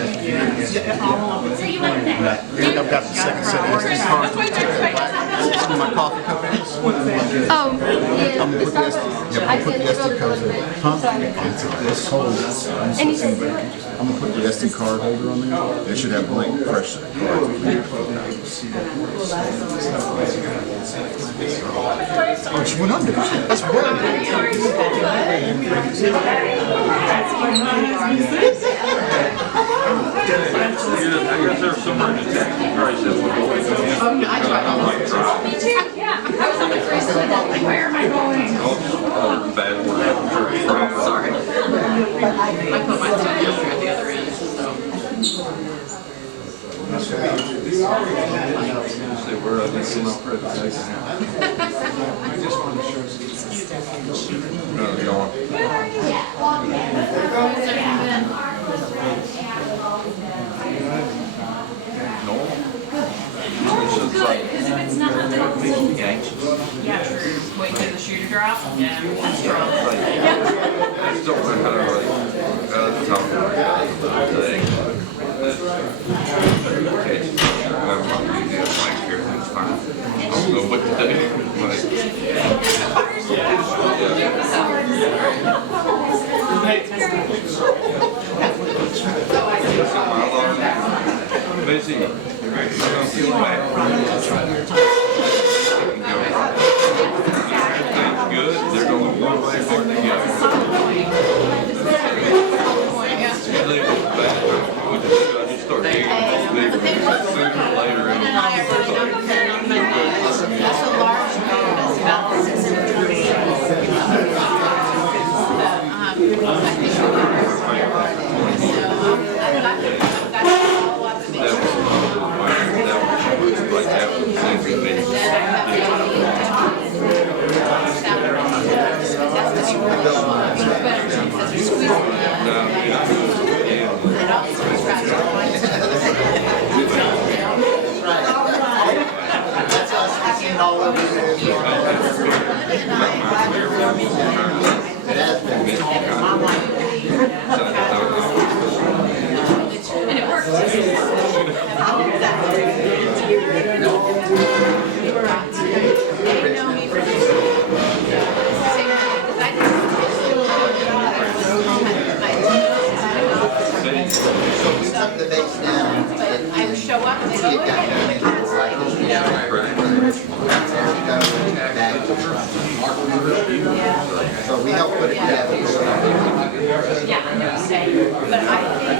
I've got the second set of SD cards. Some of my coffee companies. Oh, yeah. I'm gonna put the SD cards in. Huh? Into this hole. And he said, I'm gonna put the SD card holder on there. They should have blank fresh cards. Oh, she went under. That's brilliant. I guess there's somewhere in the taxi price that would go with it. I tried. Me too. Yeah. I was on the cruise and I'm like, where am I going? Oh, bad word. Sorry. I put my together at the other end. Say where I just my presentation. No, going. Good, because if it's not, then yeah, true. Wait for the shoe to drop. Yeah, that's strong. I just don't know how to like talk about today. I'm probably the mic here. It's fine. I don't know what to do. Busy. Everything's good. They're going one way hard to go. Usually it's bad. What you do, I just start digging a little bit sooner or later. That's a large boat. That's about 640. And it works. The base down. I show up and they go, So we help put it together. yeah, I know, say, but I think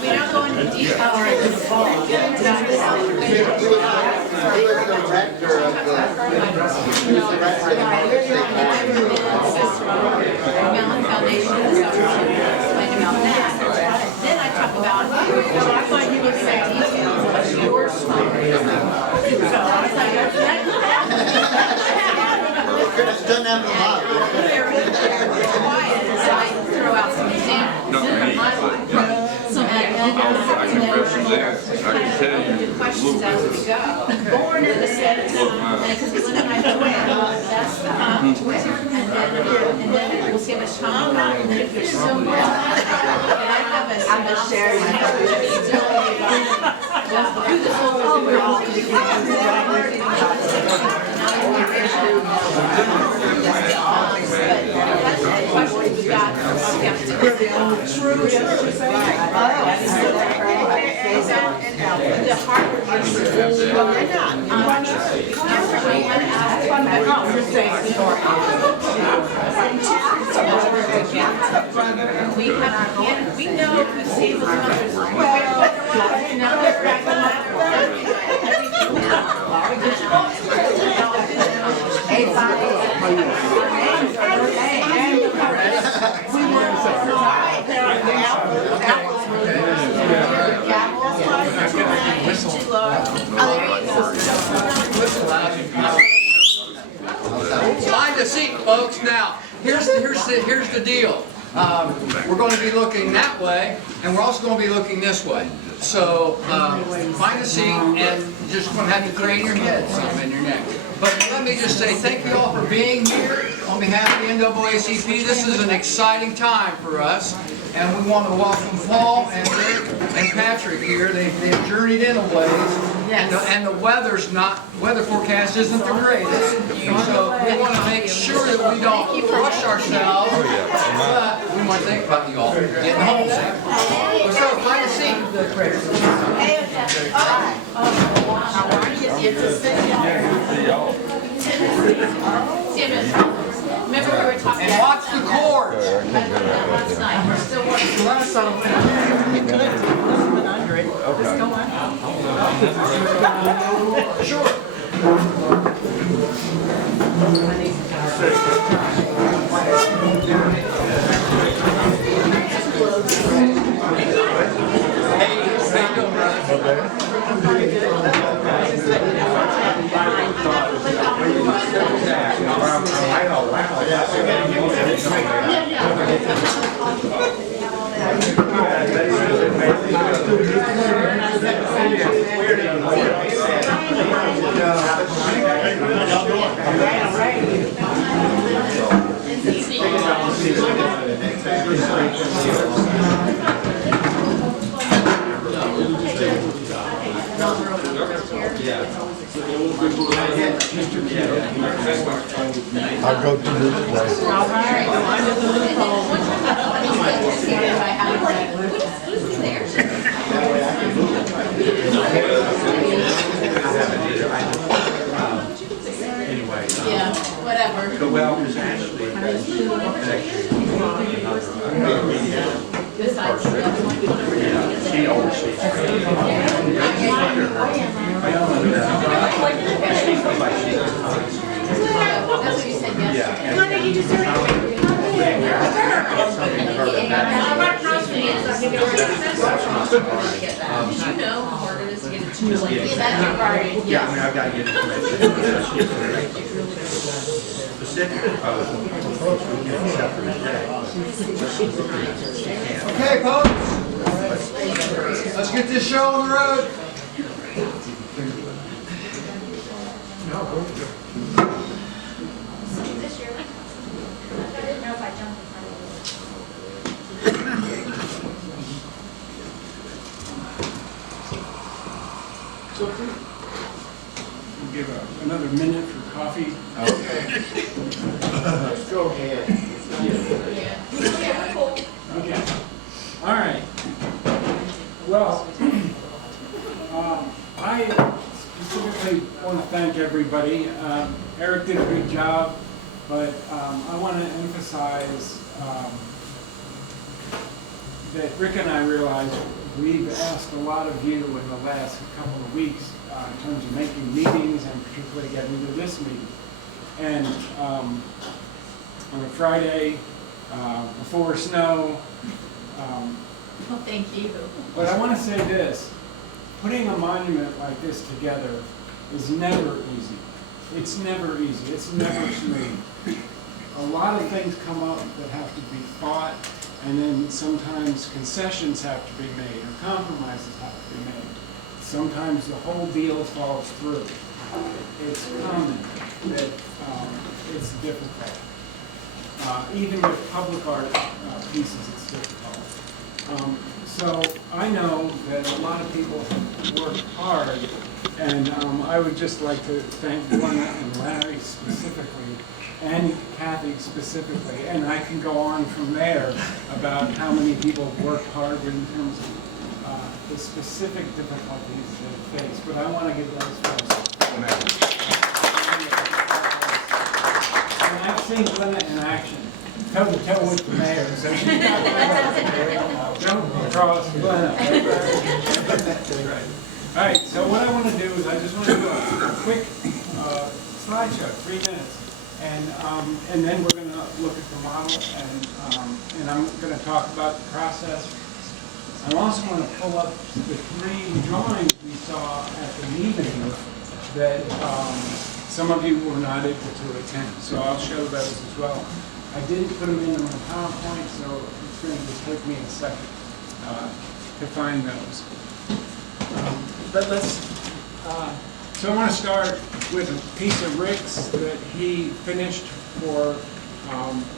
we don't go into detail or He was the director of the Mellon Foundation and stuff, explain about that. Then I talk about, I thought you would say details of your story. So I was like, doesn't have a lot. very quiet, so I throw out some examples. Not me, but So I can represent, I can tell you a questions little as bit. we go. Born in the set, because Glenn and I twin, that's the twin. And then we'll see how much time we got. And then if there's so much time, and I have a, I'm just sharing my the Harvard University. Well, they're not. We know who saved us mothers. Now they're back Find a seat, folks. Now, here's the deal. we're going to be looking that way, and we're also going to be looking this way. So find a seat, and you're just going to have to crane your head some in your neck. But let me just say thank you all for being here on behalf of the NAACP. This is an exciting time for us, and we want to welcome Paul and Rick and Patrick here. They've journeyed in a ways, and the weather forecast isn't the greatest. So we want to make sure that we don't rush ourselves, but we want to think about you all getting home safe. So find a seat. Remember we were talking And watch the cords. last night, we're still working. I'll go to this place. Yeah, whatever. That's what you said yesterday. Did you know how hard it is to get it to you? That's your priority. Yeah, I mean, I've got to get information. Okay, folks. Let's get this show on the road. We'll give another minute for coffee. Let's go ahead. Okay. All right. Well, I specifically want to thank everybody. Eric did a good job, but I want to emphasize that Rick and I realize we've asked a lot of you in the last couple of weeks in terms of making meetings and particularly getting to this meeting. And on a Friday, before snow, Well, thank you. but I want to say this, putting a monument like this together is never easy. It's never easy, it's never smooth. A lot of things come up that have to be fought, and then sometimes concessions have to be made, or compromises have to be made. Sometimes the whole deal falls through. It's common that it's difficult. Even with public art pieces, it's difficult. So I know that a lot of people have worked hard, and I would just like to thank Glenna and Larry specifically, and Kathy specifically, and I can go on from there about how many people have worked hard in terms of the specific difficulties they face, but I want to give those first. And I've seen Glenna in action, toe to toe with the mayor, so she's not don't cross Glenna. All right, so what I want to do is I just want to do a quick slideshow, 3 minutes. And then we're going to look at the model, and I'm going to talk about the process. I'm also going to pull up the 3 drawings we saw at the meeting that some of you were not able to attend, so I'll show those as well. I didn't put them into my PowerPoint, so it's going to just take me a second to find those. But so I want to start with a piece of Rick's that he finished for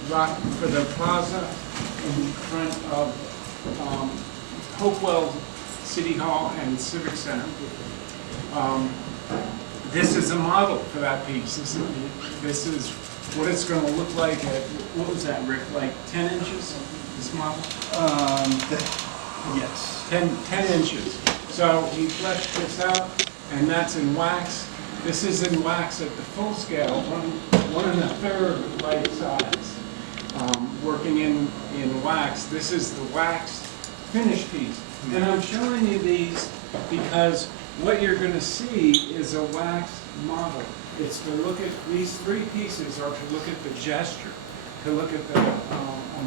the plaza in front of Hopewell City Hall and Civic Center. This is a model for that piece. This is what it's going to look like at, what was that, Rick, like 10 inches, this model? Yes. 10 inches. So he fleshed this out, and that's in wax. This is in wax at the full scale, 1/3 life size, working in wax. This is the waxed finished piece. And I'm showing you these because what you're going to see is a waxed model. It's to look at these three pieces, or to look at the gesture, to look at a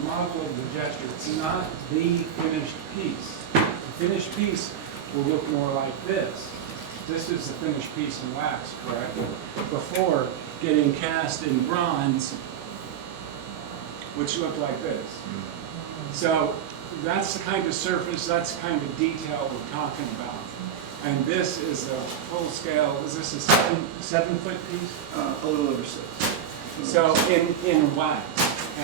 model of the gesture. It's not the finished piece. The finished piece will look more like this. This is the finished piece in wax, correct? Before getting cast in bronze, which looked like this. So that's the kind of surface, that's the kind of detail we're talking about. And this is a full scale, is this a 7 foot piece? A little over 6. So in wax.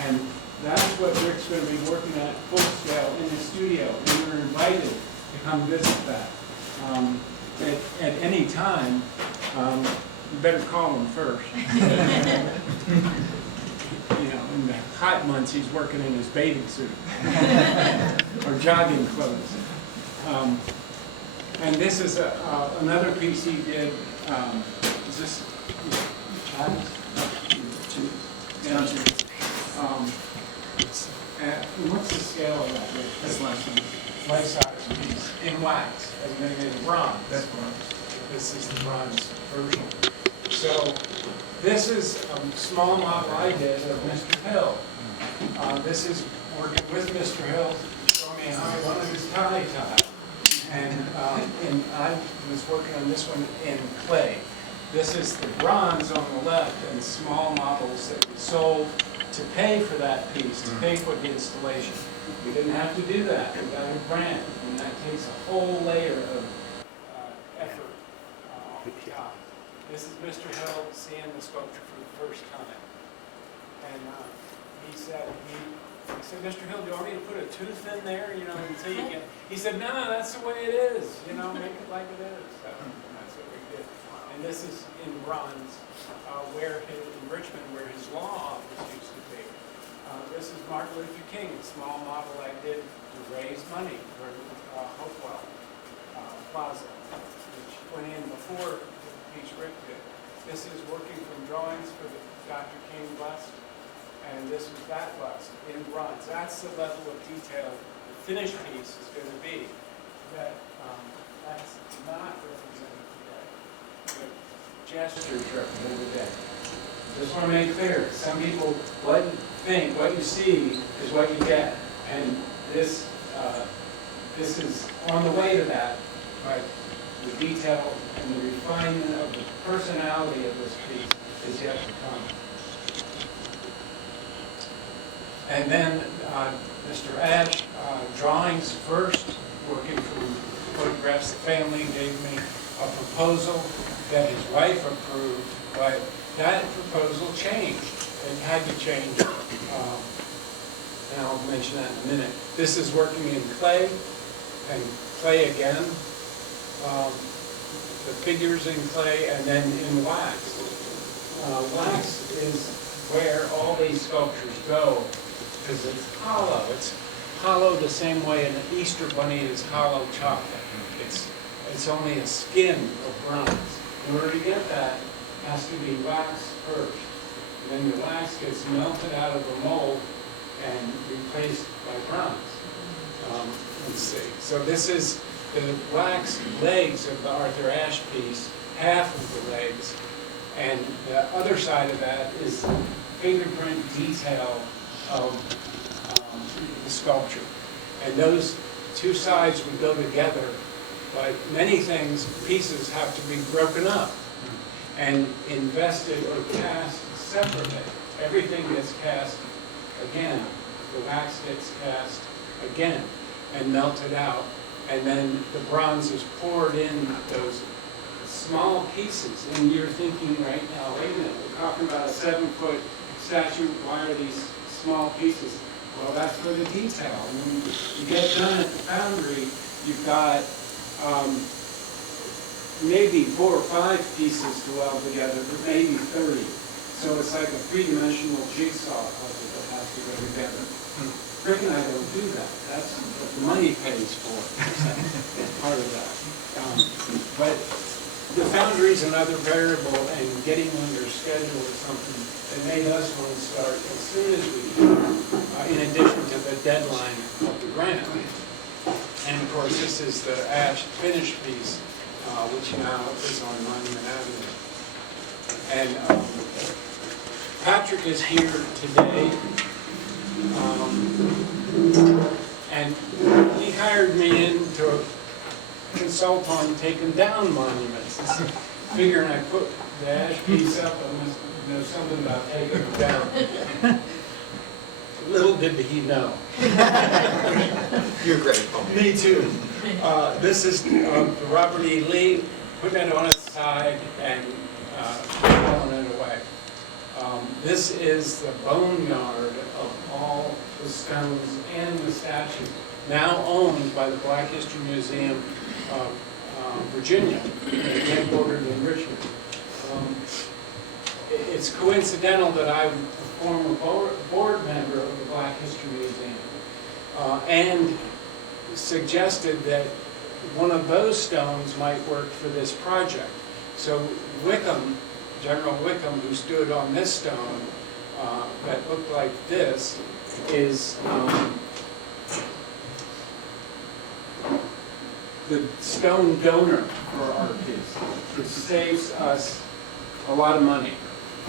And that's what Rick's going to be working at full scale in the studio. And you're invited to come visit that. At any time, you better call him first. You know, in the hot months, he's working in his bathing suit or jogging clothes. And this is another piece he did. Is this Adams? Yeah. What's the scale of that? That's Life-size piece in wax, and then in bronze. That's bronze. This is the bronze version. So this is a small model I did of Mr. Hill. This is working with Mr. Hill, showing me how he wanted his tie tied. And I was working on this one in clay. This is the bronze on the left and small models that we sold to pay for that piece, to pay for the installation. We didn't have to do that. We got a grant, and that takes a whole layer of effort on top. This is Mr. Hill seeing the sculpture for the first time. And he said, Mr. Hill, do you want me to put a tooth in there, you know, until you get... He said, no, that's the way it is, you know, make it like it is. So that's what we did. And this is in bronze, in Richmond, where his law office used to be. This is Martin Luther King, a small model I did to raise money for Hopewell Plaza, which went in before the piece Rick did. This is working from drawings for the Dr. King bust. And this was that bust in bronze. That's the level of detail the finished piece is going to be. That's not represented today. The gesture is represented today. Just want to make clear, some people think what you see is what you get. And this is on the way to that, but the detail and the refinement of the personality of this piece is yet to come. And then Mr. Ash, drawings first, working from photographs. The family gave me a proposal that his wife approved, but that proposal changed. It had to change, and I'll mention that in a minute. This is working in clay, and clay again. The figures in clay, and then in wax. Wax is where all these sculptures go, because it's hollow. It's hollow the same way an Easter bunny is hollow chocolate. It's only a skin of bronze. In order to get that, it has to be waxed first. And then the wax gets melted out of the mold and replaced by bronze. Let's see. So this is the wax legs of the Arthur Ashe piece, half of the legs. And the other side of that is the fingerprint detail of the sculpture. And those two sides would go together, but many things, pieces have to be broken up and invested or cast separately. Everything gets cast again. The wax gets cast again and melted out. And then the bronze is poured in those small pieces. And you're thinking right now, wait a minute, we're talking about a 7-foot statue. Why are these small pieces? Well, that's for the detail. When you get done at the foundry, you've got maybe 4 or 5 pieces to weld together, but maybe 30. So it's like a 3-dimensional jigsaw puzzle that has to go together. Rick and I don't do that. That's what the money pays for. It's part of that. But the foundry is another variable, and getting on your schedule is something that made us want to start as soon as we can, in addition to the deadline of the grant. And of course, this is the ash finish piece, which now is on Monument Avenue. And Patrick is here today. And he hired me in to consult on taking down monuments. Figuring I put the ash piece up, I must know something about taking it down. Little did he know. You're great. Me too. This is Robert E. Lee, putting it on its side and throwing it away. This is the boneyard of all the stones and the statues, now owned by the Black History Museum of Virginia, headquartered in Richmond. It's coincidental that I'm a former board member of the Black History Museum, and suggested that one of those stones might work for this project. So Wickham, General Wickham, who stood on this stone that looked like this, is the stone donor for our piece, which saves us a lot of money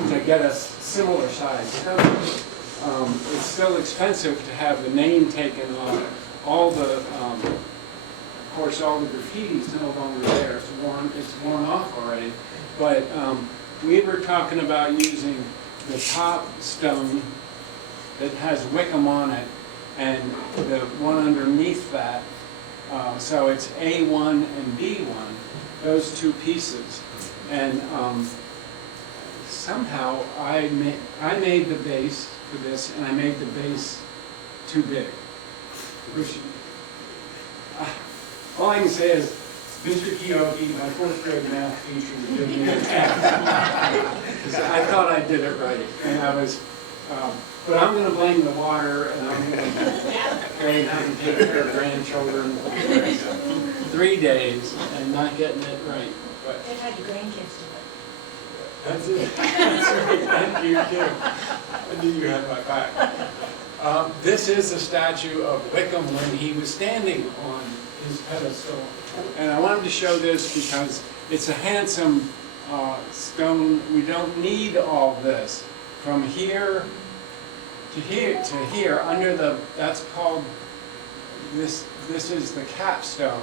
to get us similar size stones. It's still expensive to have the name taken off. All the, of course, all the graffiti's no longer there. It's worn off already. But we were talking about using the top stone that has Wickham on it, and the one underneath that. So it's A1 and B1, those 2 pieces. And somehow I made the base for this, and I made the base too big. Which, all I can say is, Mr. Kiyoki, my 4th grade math teacher, did me a I thought I did it right, and I was, but I'm going to blame the water, and I'm going to have to take care of grandchildren for 3 days and not getting it right. But It had your grandkids do it. that's it. That's right. Thank you, too. I knew you had my back. This is a statue of Wickham when he was standing on his pedestal. And I wanted to show this because it's a handsome stone. We don't need all this. From here to here, under the, that's called, this is the capstone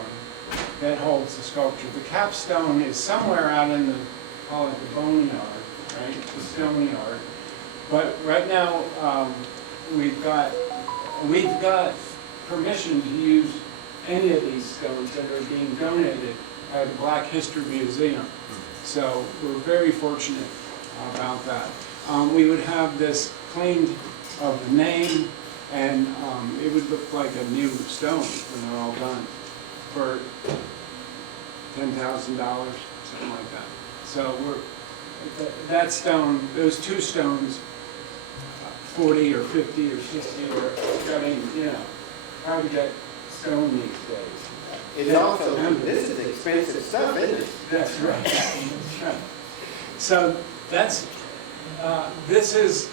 that holds the sculpture. The capstone is somewhere out in the, call it the boneyard, right? The stone yard. But right now, we've got permission to use any of these stones that are being donated by the Black History Museum. So we're very fortunate about that. We would have this cleaned of the name, and it would look like a new stone when they're all done for $10,000, something like that. So that stone, those 2 stones, 40 or 50 or 60 or getting, how to get stone these days. It's also, this is expensive stuff, isn't it? That's right. That's right. So that's, this is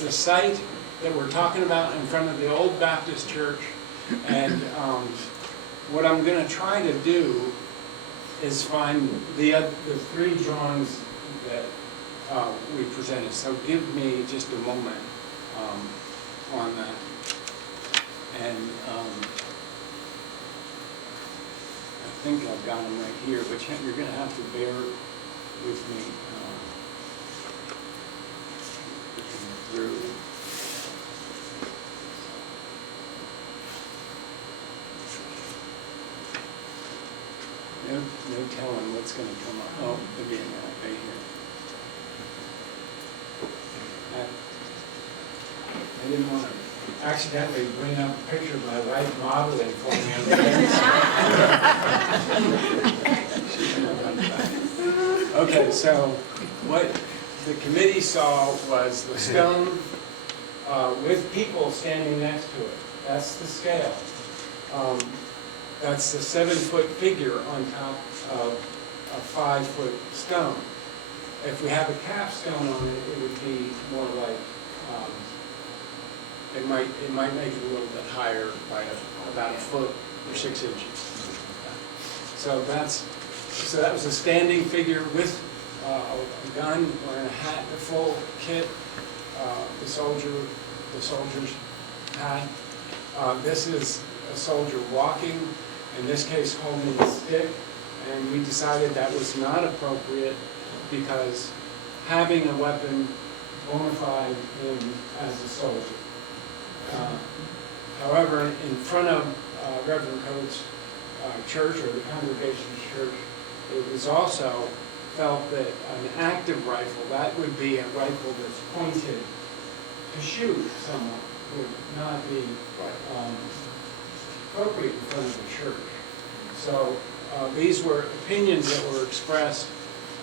the site that we're talking about in front of the old Baptist church. And what I'm going to try to do is find the 3 drawings that we presented. So give me just a moment on that. And I think I've got them right here, but you're going to have to bear with me through. No telling what's gonna come up. Oh, again, right here. I didn't want to accidentally bring up a picture of my wife modeling for me on the fence. Okay, so what the committee saw was the stone with people standing next to it. That's the scale. That's the 7-foot figure on top of a 5-foot stone. If we have a capstone on it, it would be more like, it might make it a little bit higher by about a foot or 6 inches. So that was a standing figure with a gun or a hat, a full kit, the soldier's hat. This is a soldier walking, in this case holding a stick, and we decided that was not appropriate because having a weapon bona fide him as a soldier. However, in front of Reverend Coates' church, or the congregation's church, it was also felt that an active rifle, that would be a rifle that's pointed to shoot someone, would not be appropriate in front of the church. So these were opinions that were expressed,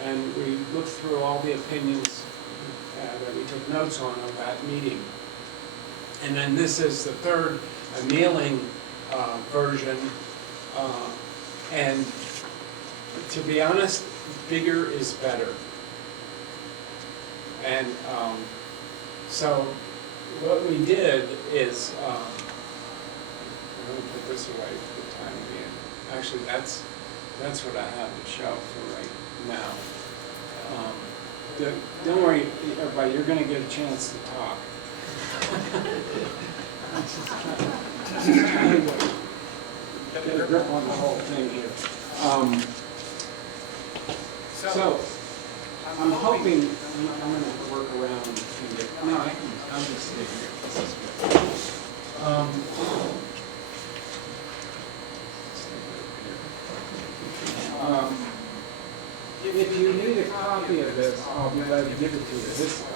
and we looked through all the opinions that we took notes on that meeting. And then this is the third kneeling version. And to be honest, bigger is better. And so what we did is, I'm going to put this away for the time being. Actually, that's what I have to show for right now. Don't worry, everybody, you're going to get a chance to talk. Get a grip on the whole thing here. So, I'm hoping I'm going to work around and get, no, I'll just stay here. This is good. If you need a copy of this, I'll be glad to give it to you.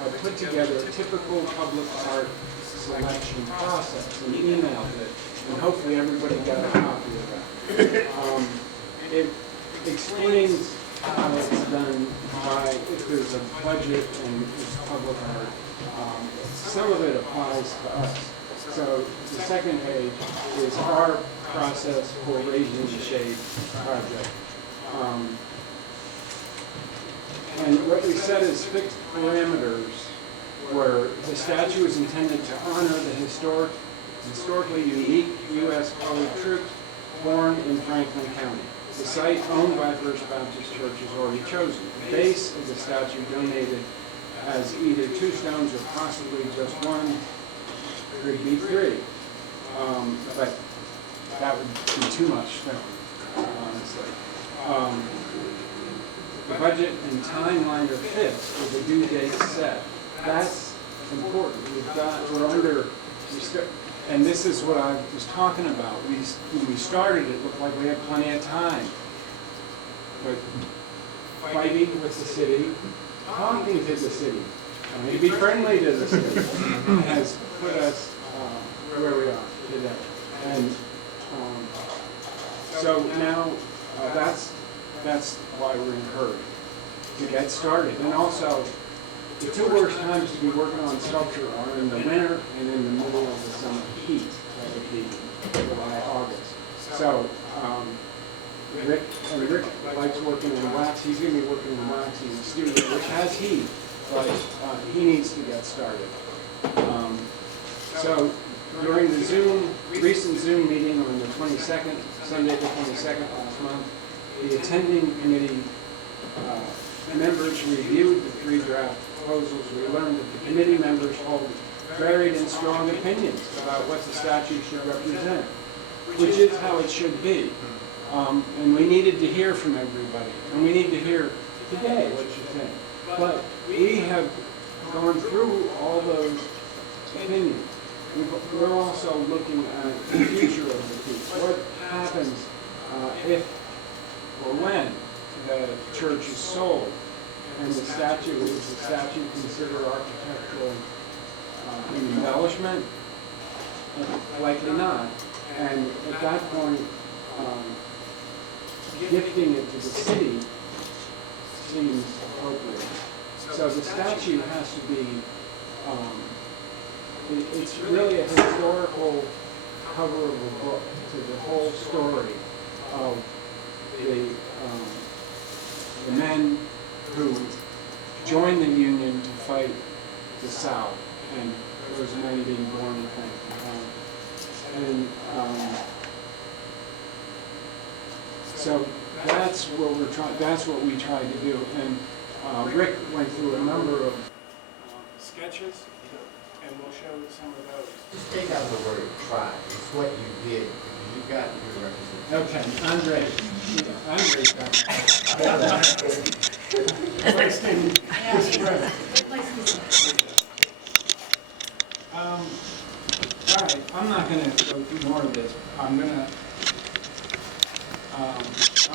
I put together a typical public art selection process and emailed it, and hopefully everybody got a copy of that. It explains how it's done by, if there's a budget and it's public art. Some of it applies to us. So the second page is our process for Raising the Shade project. And what we said is fixed parameters where the statue is intended to honor the historically unique U.S. colored troops born in Franklin County. The site owned by First Baptist Church is already chosen. The base of the statue donated as either 2 stones or possibly just 1, could be 3. But that would be too much stone, honestly. The budget and timeline are fixed with the due date set. That's important. We're under, and this is what I was talking about. When we started, it looked like we had plenty of time. But fighting with the city, talking to the city, trying to be friendly to the city, has put us where we are today. And so now that's why we're encouraged to get started. And also, the 2 worst times to be working on sculpture are in the winter and in the middle of the summer heat. That would be July, August. So, Rick likes working in wax. He's going to be working in wax in the studio, which has heat, but he needs to get started. So, during the recent Zoom meeting on the 22nd, Sunday the 22nd last month, the attending committee members reviewed the 3 draft proposals. We learned that the committee members hold varied and strong opinions about what the statute should represent, which is how it should be. And we needed to hear from everybody, and we need to hear today what you think. But we have gone through all those opinions. We're also looking at the future of the piece. What happens if or when the church is sold. And the statue, is the statue considered architectural embellishment? Likely not. And at that point, gifting it to the city seems appropriate. So the statue has to be, it's really a historical cover of a book to the whole story of the men who joined the Union to fight the South, and those many being born in Franklin. So that's what we're trying. That's what we tried to do. And Rick went through a number of sketches, and we'll show some of those. Just take out the word try. It's what you did. You got your representation. Okay, Andre's done. Wasting his breath. All right, I'm not going to go through more of this. I'm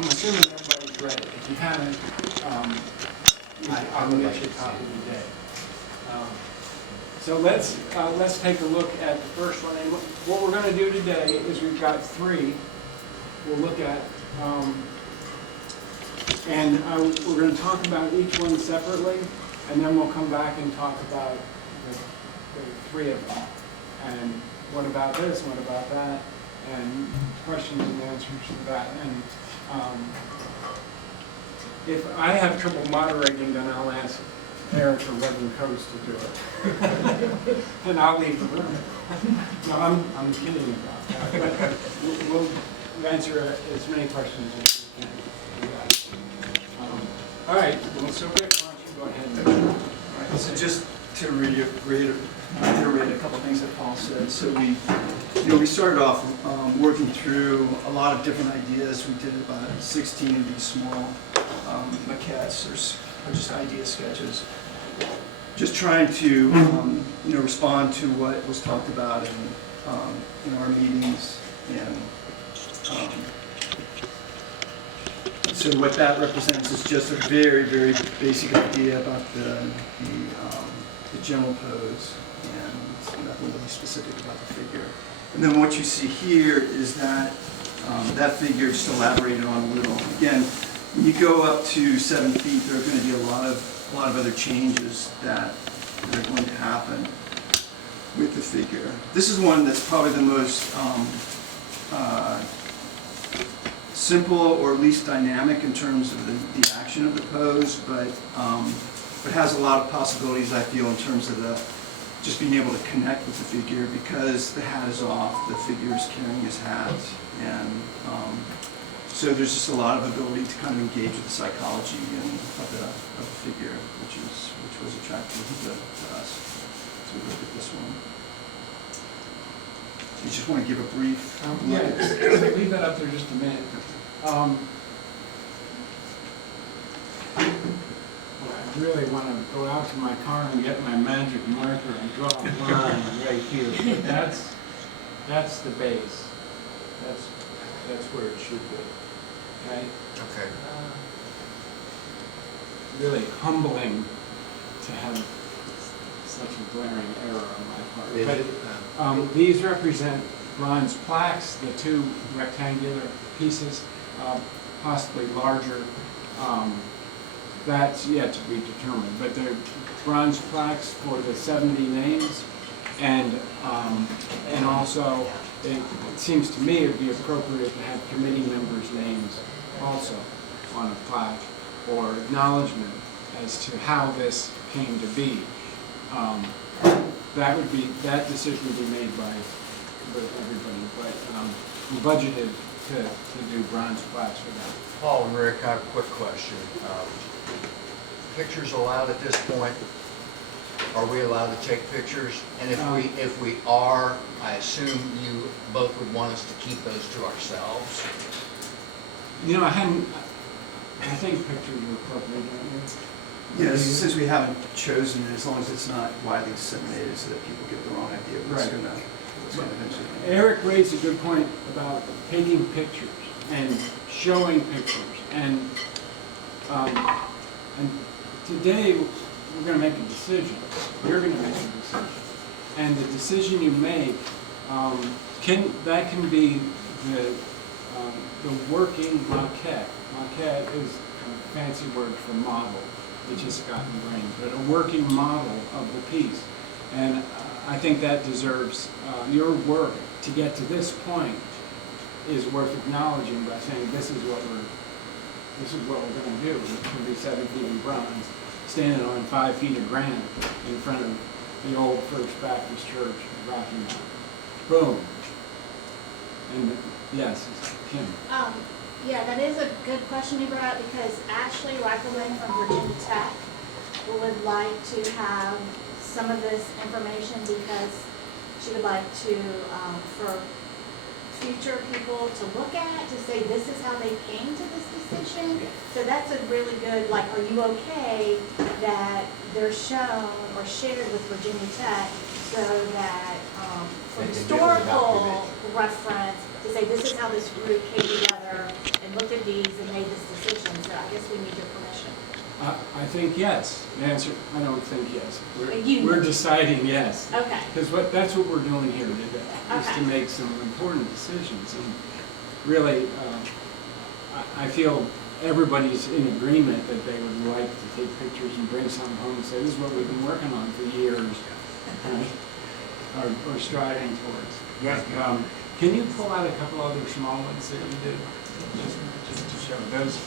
assuming everybody's ready. If you haven't, I'll get you a copy today. So let's take a look at the first one. And what we're going to do today is we've got three we'll look at. We're going to talk about each one separately, and then we'll come back and talk about the three of them. And what about this, what about that, and questions and answers to that. And if I have trouble moderating, then I'll ask Eric or Reverend Coates to do it. And I'll leave the room. No, I'm kidding about that. But we'll answer as many questions as we can. All right, well, so Rick, why don't you go ahead? All right, so just to reiterate a couple things that Paul said. So we started off working through a lot of different ideas. We did about 16 of these small maquettes or just idea sketches. Just trying to respond to what was talked about in our meetings, and so what that represents is just a very, very basic idea about the general pose, and nothing really specific about the figure. And then what you see here is that that figure just elaborated on a little. Again, when you go up to 7 feet, there are going to be a lot of other changes that are going to happen with the figure. This is one that's probably the most simple or least dynamic in terms of the action of the pose, but has a lot of possibilities, I feel, in terms of just being able to connect with the figure, because the hat is off, the figure is carrying his hat, and so there's just a lot of ability to kind of engage with the psychology of the figure, which was attractive to us. So we look at this one. You just want to give a brief Yeah, leave that up there just a minute. I really want to go out to my car and get my magic marker and draw a line right here. But that's the base. That's where it should be. Okay? Okay. Really humbling to have such a glaring error on my part. But these represent bronze plaques, the two rectangular pieces, possibly larger. That's yet to be determined. But they're bronze plaques for the 70 names, and also it seems to me it would be appropriate to have committee members' names also on a plaque, or acknowledgement as to how this came to be. That decision would be made by everybody, but we budgeted to do bronze plaques for that. Paul and Rick, I have a quick question. Pictures allowed at this point? Are we allowed to take pictures? And if we are, I assume you both would want us to keep those to ourselves? You know, I think pictures are appropriate, don't you? Yes, since we haven't chosen it, as long as it's not widely disseminated so that people get the wrong idea of what's Right. going to eventually happen. Eric raised a good point about taking pictures and showing pictures. And today, we're gonna make a decision. You're gonna make a decision. And the decision you make, that can be the working maquette. Maquette is a fancy word for model. It just got ingrained, but a working model of the piece. And I think that deserves, your work to get to this point is worth acknowledging by saying this is what we're gonna do. It's gonna be 7 feet in bronze, standing on 5 feet of granite in front of the old First Baptist Church, Rocky Mountain. Boom. And yes, Kim. Yeah, that is a good question you brought up, because Ashley Reichelman from Virginia Tech would like to have some of this information, because she would like to, for future people to look at, to say this is how they came to this decision. So that's a really good, like, are you okay that they're shown or shared with Virginia Tech, so that for They can do the historical documentation. reference, to say this is how this group came together and looked at these and made this decision. So I guess we need your permission. I think yes. The answer, I don't think yes. You- We're deciding yes. Okay. Because that's what we're doing here today, is to Okay. make some important decisions. And really, I feel everybody's in agreement that they would like to take pictures and bring something home and say, this is what we've been working on for years, right? Or striving towards. Yes, Can you pull out a couple other small ones that you did? Just to show those.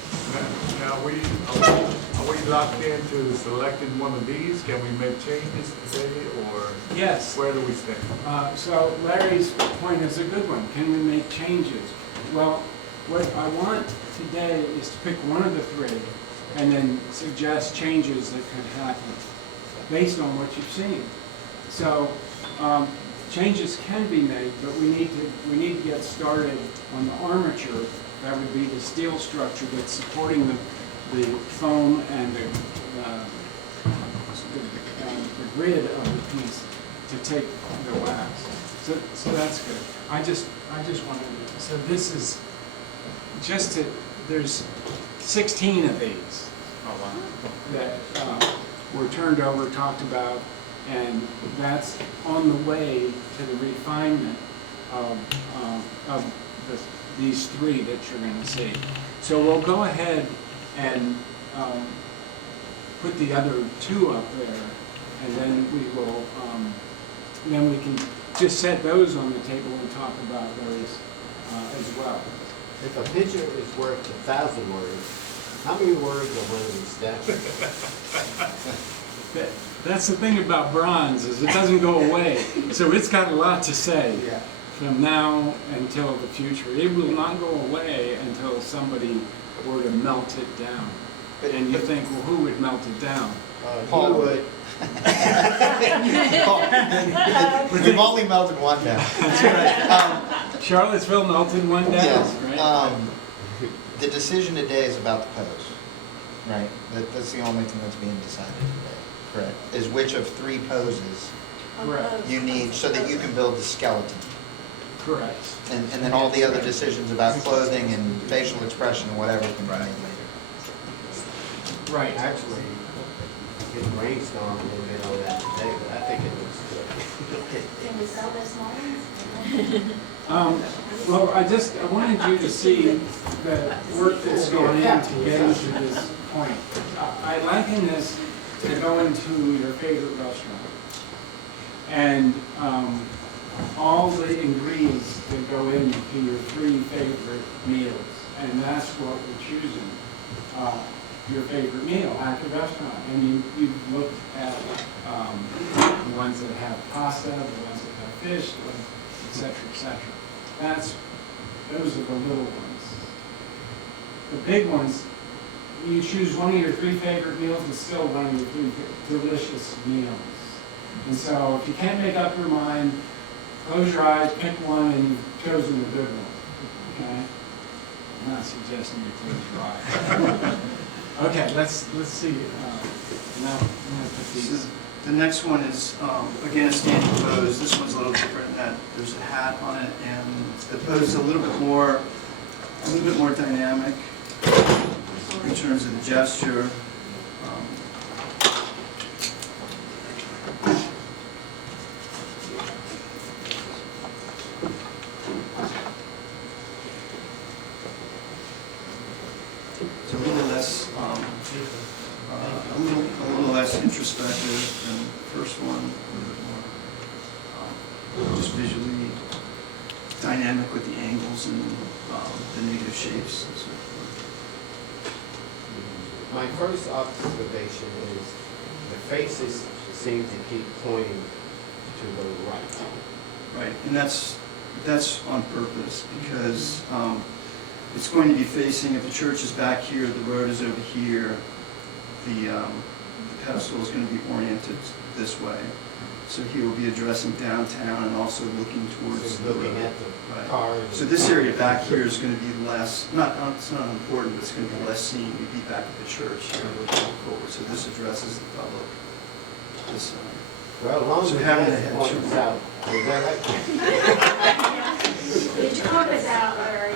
now are we locked into selecting one of these? Can we make changes today, or Yes. where do we stand? So Larry's point is a good one. Can we make changes? Well, what I want today is to pick one of the three and then suggest changes that could happen based on what you've seen. So changes can be made, but we need to get started on the armature. That would be the steel structure that's supporting the foam and the grid of the piece to take the wax. So that's good. I just wanted to, so this is just to, there's 16 of these that were turned over, talked about, and that's on the way to the refinement of these three that you're going to see. So we'll go ahead and put the other two up there, and then we will, then we can just set those on the table and talk about those as well. If a picture is worth 1,000 words, how many words are one of these statues? That's the thing about bronze, is it doesn't go away. So it's got a lot to say Yeah. from now until the future. It will not go away until somebody were to melt it down. And you think, well, who would melt it down? Paul would. We've only melted one down. Charlottesville melted one down, Yes. right? The decision today is about the pose, right? That's the only thing that's being decided today, correct? Is which of three poses Correct. you need so that you can build the skeleton. Correct. And then all the other decisions about clothing and facial expression and whatever can be made later. Right. Actually, we could brainstorm a little bit on that today, but I think it looks good. Can we sell those small ones? Well, I wanted you to see the work that's gone into getting to this point. I liken this to going to your favorite restaurant. And all the ingredients that go into your three favorite meals. And that's what we're choosing, your favorite meal at the restaurant. And you've looked at the ones that have pasta, the ones that have fish, et cetera, et cetera. Those are the little ones. The big ones, you choose one of your three favorite meals, it's still one of your three delicious meals. And so if you can't make up your mind, close your eyes, pick one, and you've chosen the good one. Okay? I'm not suggesting you close your eyes. Okay, let's see. Now I'm gonna put these. The next one is, again, a standing pose. This one's a little different in that there's a hat on it, and the pose is a little bit more a little bit more dynamic in terms of the gesture. It's a little less, a little less introspective than the first one. A little bit more, just visually dynamic with the angles and the negative shapes and so forth. My first observation is the faces seem to keep pointing to the right. Right, and that's on purpose because it's going to be facing, if the church is back here, the road is over here, the pedestal is going to be oriented this way. So he will be addressing downtown and also looking towards the Looking road. at the Right. cars. So this area back here is going to be less, it's not important, but it's going to be less seen. You'd be back at the church here looking forward. So this addresses the public. This, Well, as long as So the having gas a head points should- out, is that right? Get your compass out, Larry.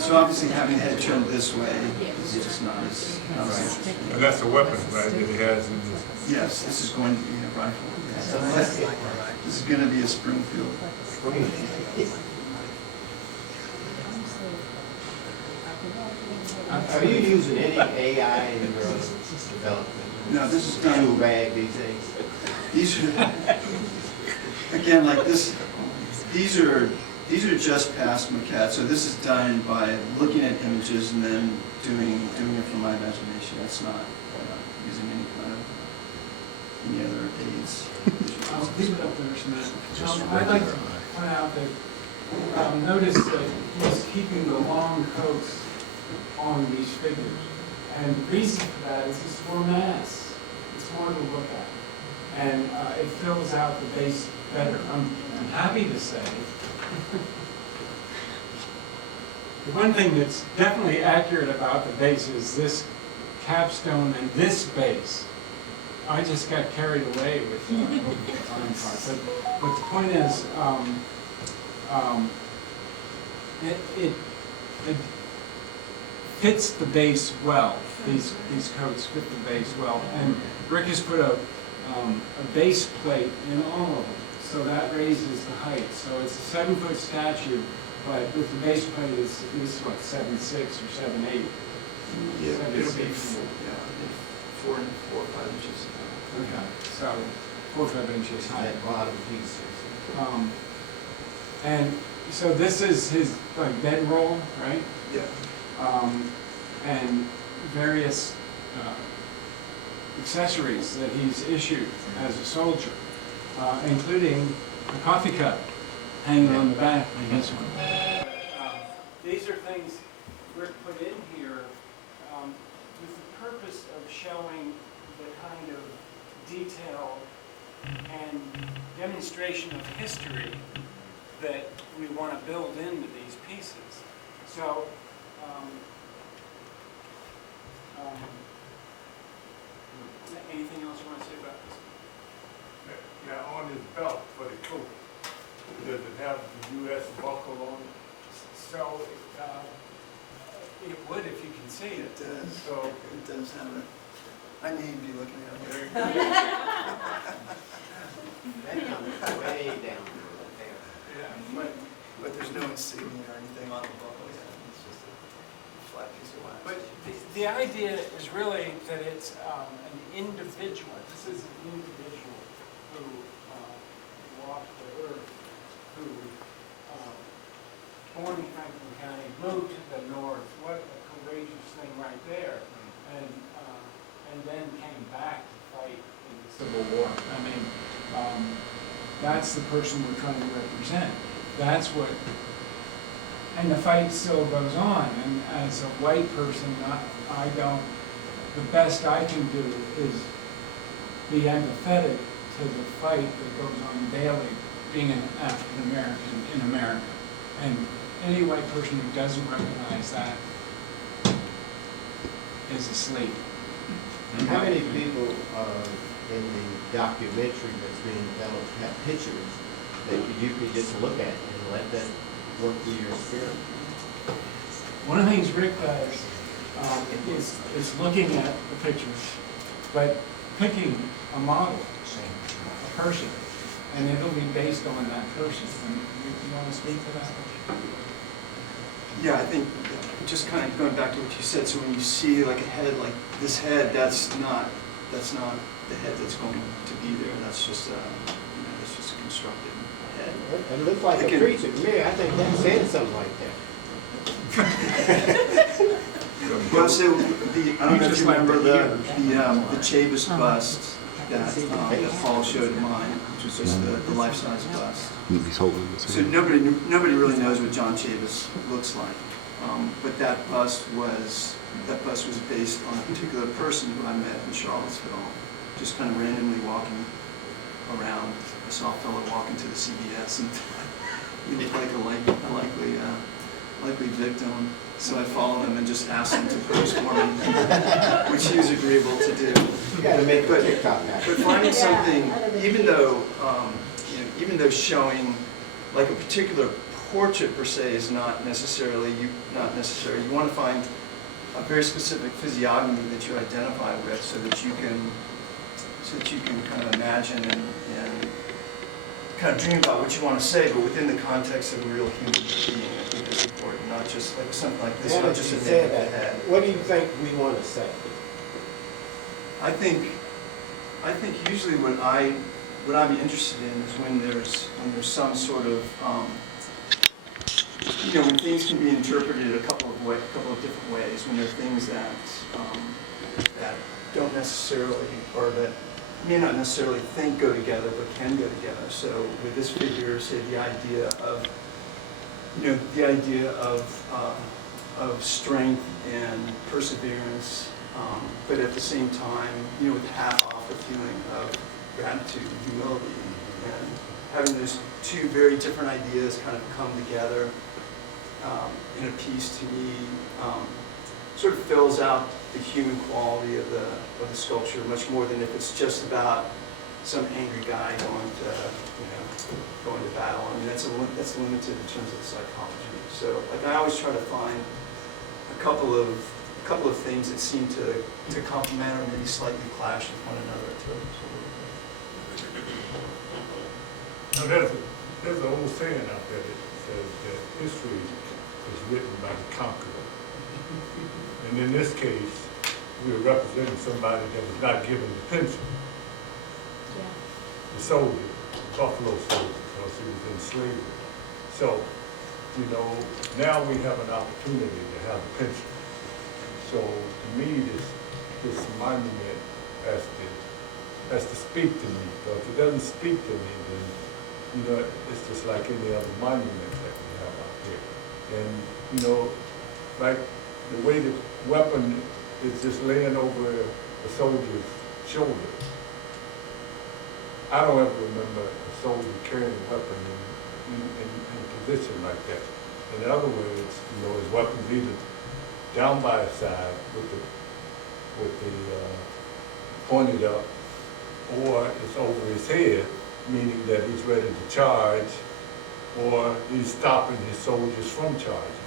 so obviously having the head turned this way is just not as interesting. And that's a weapon, right, that he has in his. Yes, this is going to be a rifle. Yes. This is going to be a Springfield. Are you using any AI in your development? No, this is Too done, bad these days. these are, again, like this, these are just past maquettes. So this is done by looking at images and then doing it from my imagination. That's not using any other aids. I'll leave it up there a minute. I'd like to point out that, notice that he's keeping the long coats on these figures. And the reason for that is it's more mass. It's more to look at. And it fills out the base better. I'm happy to say. The one thing that's definitely accurate about the base is this capstone and this base. I just got carried away with the iron part. But the point is, it fits the base well. These coats fit the base well. And Rick has put a base plate in all of them, so that raises the height. So it's a 7-foot statue, but with the base plate, it's what, 7'6" or 7'8"? Yeah, 7'6". it'll be 4 or 5 inches. Okay, so 4 or 5 inches high. That bottom piece. And so this is his like bedroll, right? Yeah. And various accessories that he's issued as a soldier, including a coffee cup hanging on the back, I guess. These are things Rick put in here with the purpose of showing the kind of detail and demonstration of history that we want to build into these pieces. So, anything else you want to say about this? Yeah, on his belt for the coat, does it have the U.S. buckle on it? So, it would if you can see it. It does. So, It does have it. I need to be looking at it. That comes way down there. yeah, But there's no insignia or anything on the buckle yet. It's just a flat piece of wax. but the idea is really that it's an individual. This is an individual who walked the earth, who born in Franklin County, moved to the north. What a courageous thing right there. And then came back to fight in the Civil War. I mean, that's the person we're trying to represent. That's what, and the fight still goes on. And as a white person, the best I can do is be empathetic to the fight that goes on daily, being an African American in America. And any white person who doesn't recognize that is asleep. How many people in the documentary that's being developed have pictures that you could just look at and let that work through your spirit. One of the things Rick does is looking at the pictures, but picking a model, a person, and it'll be based on that person. And you want to speak to that? Yeah, I think just kind of going back to what you said, so when you see like a head like this head, that's not the head that's going to be there. That's just that's just a constructed head. It looks like a Again- creature to me. I think that said something like that. Well, so I don't know if you remember the Chavis bust that Paul showed in mine, which was just the life-size bust. So nobody really knows what John Chavis looks like, but that bust was based on a particular person who I met in Charlottesville, just kind of randomly walking around. I saw a fellow walking to the CVS and he looked like a likely victim. So I followed him and just asked him to pose for me, which he was agreeable to do. You gotta make a TikTok now. But finding something, even though showing like a particular portrait per se is not necessary. You want to find a very specific physiognomy that you identify with, so that you can kind of imagine and kind of dream about what you want to say, but within the context of a real human being. I think that's important, not just like something like this, not just a said naked that. head. What do you think we want to say? I think usually what I'd be interested in is when there's some sort of when things can be interpreted a couple of different ways. When there are things that don't necessarily, or that may not necessarily think go together, but can go together. So with this figure, say the idea of strength and perseverance, but at the same time, with half off a feeling of gratitude and humility, and having those two very different ideas kind of come together in a piece, to me, sort of fills out the human quality of the sculpture much more than if it's just about some angry guy going to battle. I mean, that's limited in terms of the psychology. So, like, I always try to find a couple of things that seem to complement or maybe slightly clash with one another. Now, there's an old saying out there that says that history is written by the conqueror. And in this case, we are representing somebody that was not given the pension. The soldier, the Buffalo soldier, because he was in slavery. So, now we have an opportunity to have a pension. So, to me, this monument has to speak to me. Because if it doesn't speak to me, then, it's just like any other monument that we have out here. And, like the way the weapon is just laying over the soldier's shoulder. I don't ever remember a soldier carrying a weapon in a position like that. In other words, his weapon's either down by his side with the pointed up, or it's over his head, meaning that he's ready to charge, or he's stopping his soldiers from charging.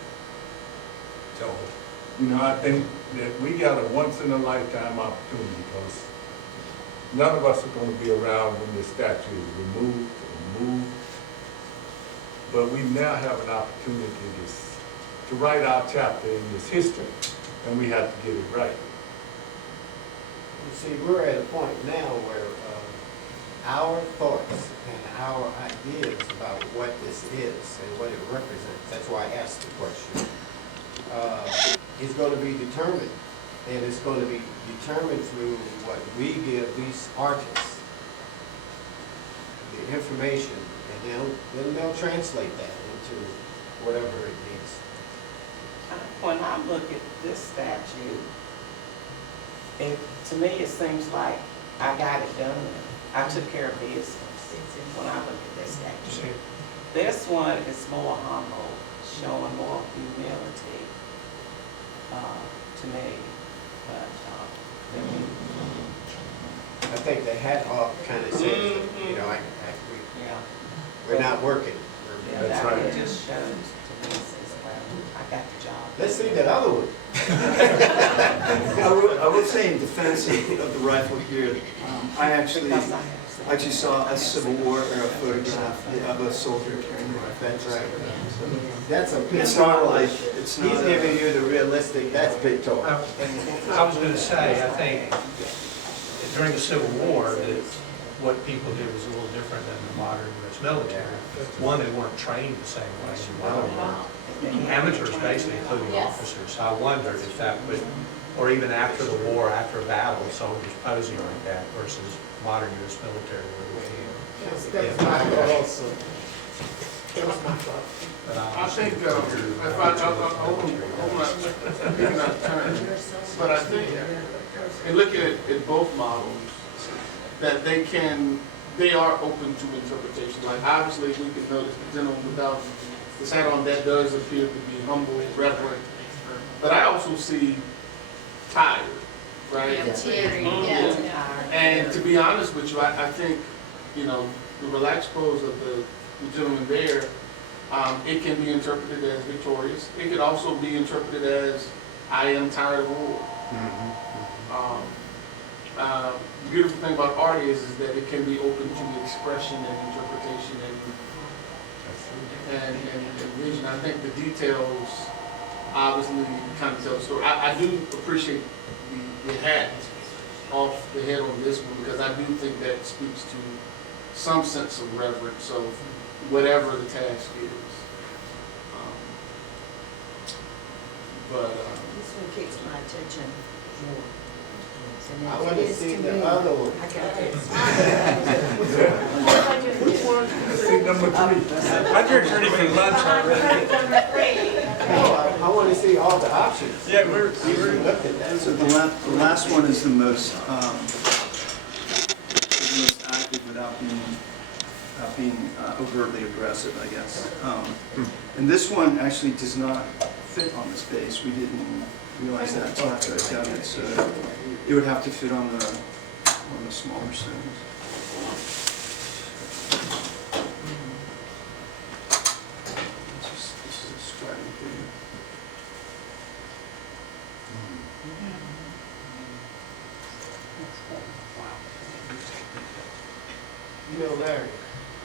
So, I think that we got a once-in-a-lifetime opportunity, because none of us are going to be around when this statue is removed or moved. But we now have an opportunity to write our chapter in this history, and we have to get it right. You see, we're at a point now where our thoughts and our ideas about what this is and what it represents, that's why I asked the question, is going to be determined. And it's going to be determined through what we give these artists, the information, and then they'll translate that into whatever it means. When I look at this statue, to me it seems like I got it done. I took care of business when I look at this statue. This one is more humble, showing more humility to me. But I think the hat off kind of says, we're not working. That's I right. can just show Teresa as well. I got the job. Let's see that other one. I will say in defense of the rifle here, I actually saw a Civil War era photograph of a soldier carrying a rifle. That's right. That's a It's not like, pictorial. it's He's not, giving you the realistic, that's pictorial. I was going to say, I think during the Civil War, that what people did was a little different than the modern U.S. military. One, they weren't trained the same way. Amateurs, basically, including officers. So I wondered if that would, or even after the war, after a battle, soldiers posing like that versus modern U.S. military where we can. That's my thought also. But I think, if I'm not turning, but I think, in looking at both models, that they are open to interpretation. Like, obviously, we can notice the gentleman without his hat on, that does appear to be humble, reverent. But I also see tired, right? And to be honest with you, I think, the relaxed pose of the gentleman there, it can be interpreted as victorious. It could also be interpreted as, I am tired of war. The beautiful thing about art is that it can be open to expression and interpretation and vision. I think the details obviously kind of tell the story. I do appreciate the hat off the head on this one, because I do think that speaks to some sense of reverence of whatever the task is. This one kicks my attention more. And I it want to is see to the me. other one. I got this. See number 3. I'm getting ready for lunch already. No, I want to see all the options. Yeah, we're Look at that. so the last one is the most active without being overtly aggressive, I guess. And this one actually does not fit on the space. We didn't realize that until after I'd done it, so it would have to fit on the smaller stones. This is a scribing thing. Larry,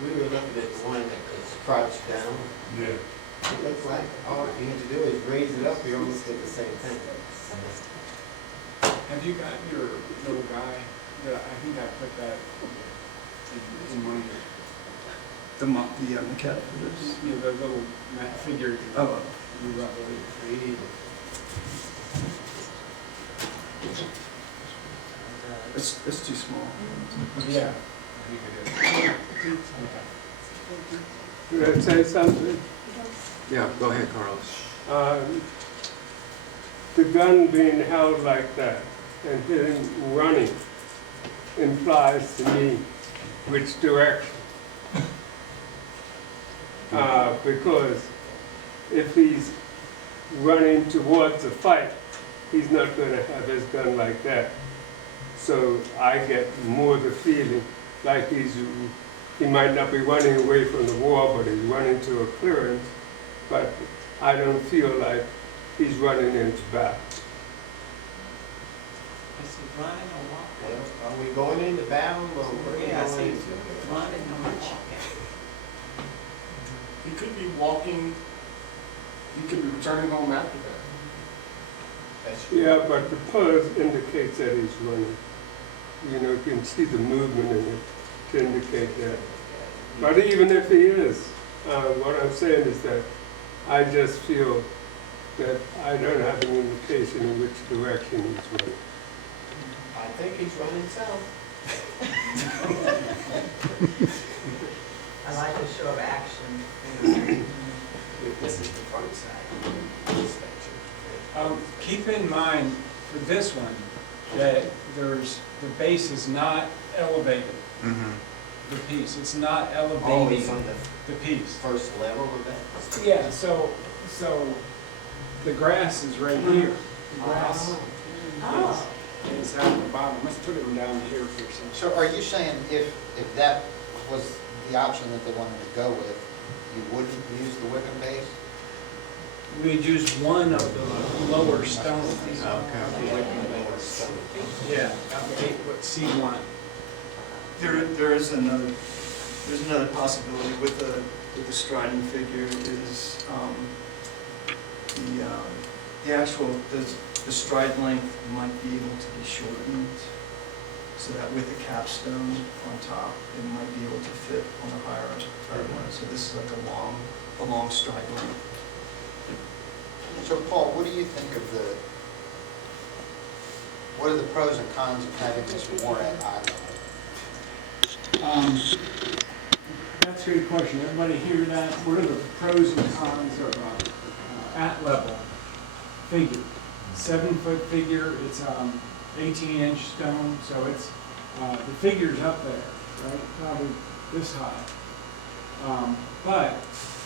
we were looking at the one that was crouched down. Yeah. It looks like all you have to do is raise it up, you almost get the same thing. Have you got your little guy? I think I put that in one of your, The caterpillars. the little figure Oh. you roughly created. It's too small. Yeah. Could I say something? Yeah, go ahead, Carlos. The gun being held like that and him running implies to me which direction. Because if he's running towards a fight, he's not going to have his gun like that. So I get more the feeling like he might not be running away from the war, but he's running to a clearance. But I don't feel like he's running into battle. Is he running or walking? Well, are we going into battle or what are we Yeah, I going see into? running or walking. He could be walking, he could be returning home after that. Yeah, but the pose indicates that he's running. You know, you can see the movement in it to indicate that. But even if he is, what I'm saying is that I just feel that I don't have an indication in which direction he's running. I think he's running south. I like the show of action. This is the front side. Keep in mind for this one that the base is not elevated. The piece, it's not elevating on the piece. first level of that? Yeah, so the grass is right here. The grass is out at the bottom. Let's put it down here for a second. So are you saying if that was the option that they wanted to go with, you wouldn't use the Wickham base? We'd use one of the lower stones. Yeah, 8-foot C1. There is another, there's another possibility with the striding figure is the actual, the stride length might be able to be shortened so that with the capstone on top, it might be able to fit on a higher one. So this is like a long stride length. So Paul, what do you think of what are the pros and cons of having this more at eye level? That's a good question. Everybody hear that? What are the pros and cons of at level figure? 7-foot figure, it's 18-inch stone, so it's, the figure's up there, right? Probably this high. But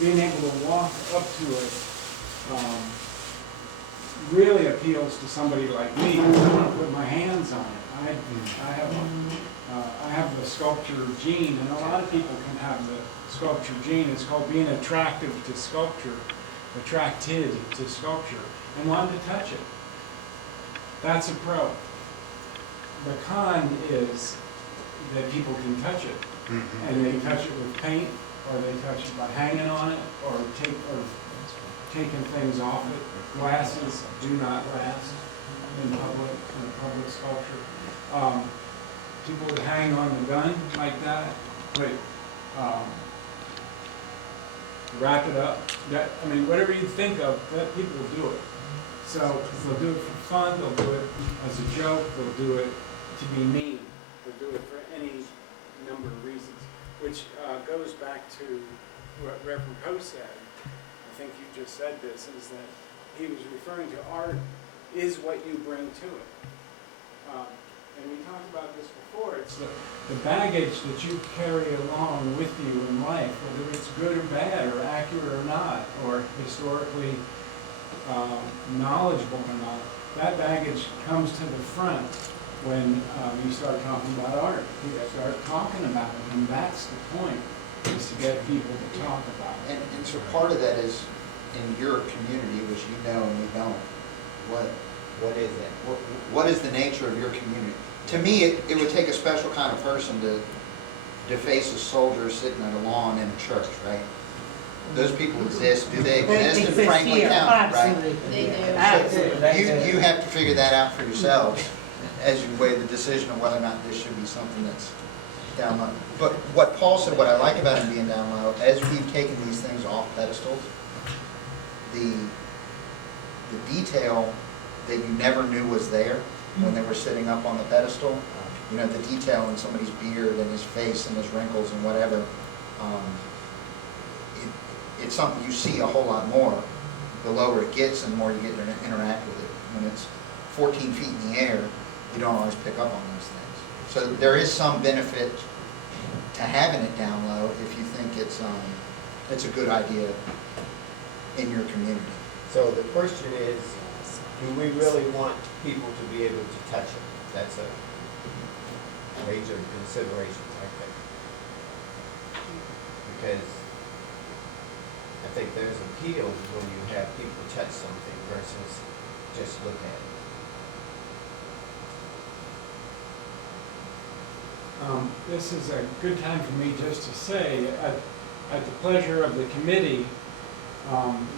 being able to walk up to it really appeals to somebody like me. I want to put my hands on it. I have the sculpture gene, and a lot of people can have the sculpture gene. It's called being attracted to sculpture, and wanting to touch it. That's a pro. The con is that people can touch it, and they touch it with paint, or they touch it by hanging on it, or taking things off it. Glasses do not last in a public sculpture. People would hang on the gun like that, wrap it up. Whatever you think of, that people will do it. So they'll do it for fun, they'll do it as a joke, they'll do it to be mean, they'll do it for any number of reasons, which goes back to what Reverend Poe said. I think you just said this, is that he was referring to art is what you bring to it. And we talked about this before, it's the baggage that you carry along with you in life, whether it's good or bad, or accurate or not, or historically knowledgeable or not. That baggage comes to the front when you start talking about art. You start talking about it, and that's the point, is to get people to talk about it. And so part of that is in your community, which you know and we don't. What is that? What is the nature of your community? To me, it would take a special kind of person to deface a soldier sitting at a lawn in a church, right? Those people exist. Do they exist in Franklin County, right? They do. So you have to figure that out for yourselves as you weigh the decision of whether or not this should be something that's down low. But what Paul said, what I like about him being down low, as we've taken these things off pedestals, the detail that you never knew was there when they were sitting up on the pedestal, the detail in somebody's beard and his face and his wrinkles and whatever, it's something you see a whole lot more the lower it gets and the more you get to interact with it. When it's 14 feet in the air, you don't always pick up on those things. So there is some benefit to having it down low if you think it's a good idea in your community. So the question is, do we really want people to be able to touch it? That's a major consideration, I think. Because I think there's appeal when you have people touch something versus just look at it. This is a good time for me just to say, at the pleasure of the committee,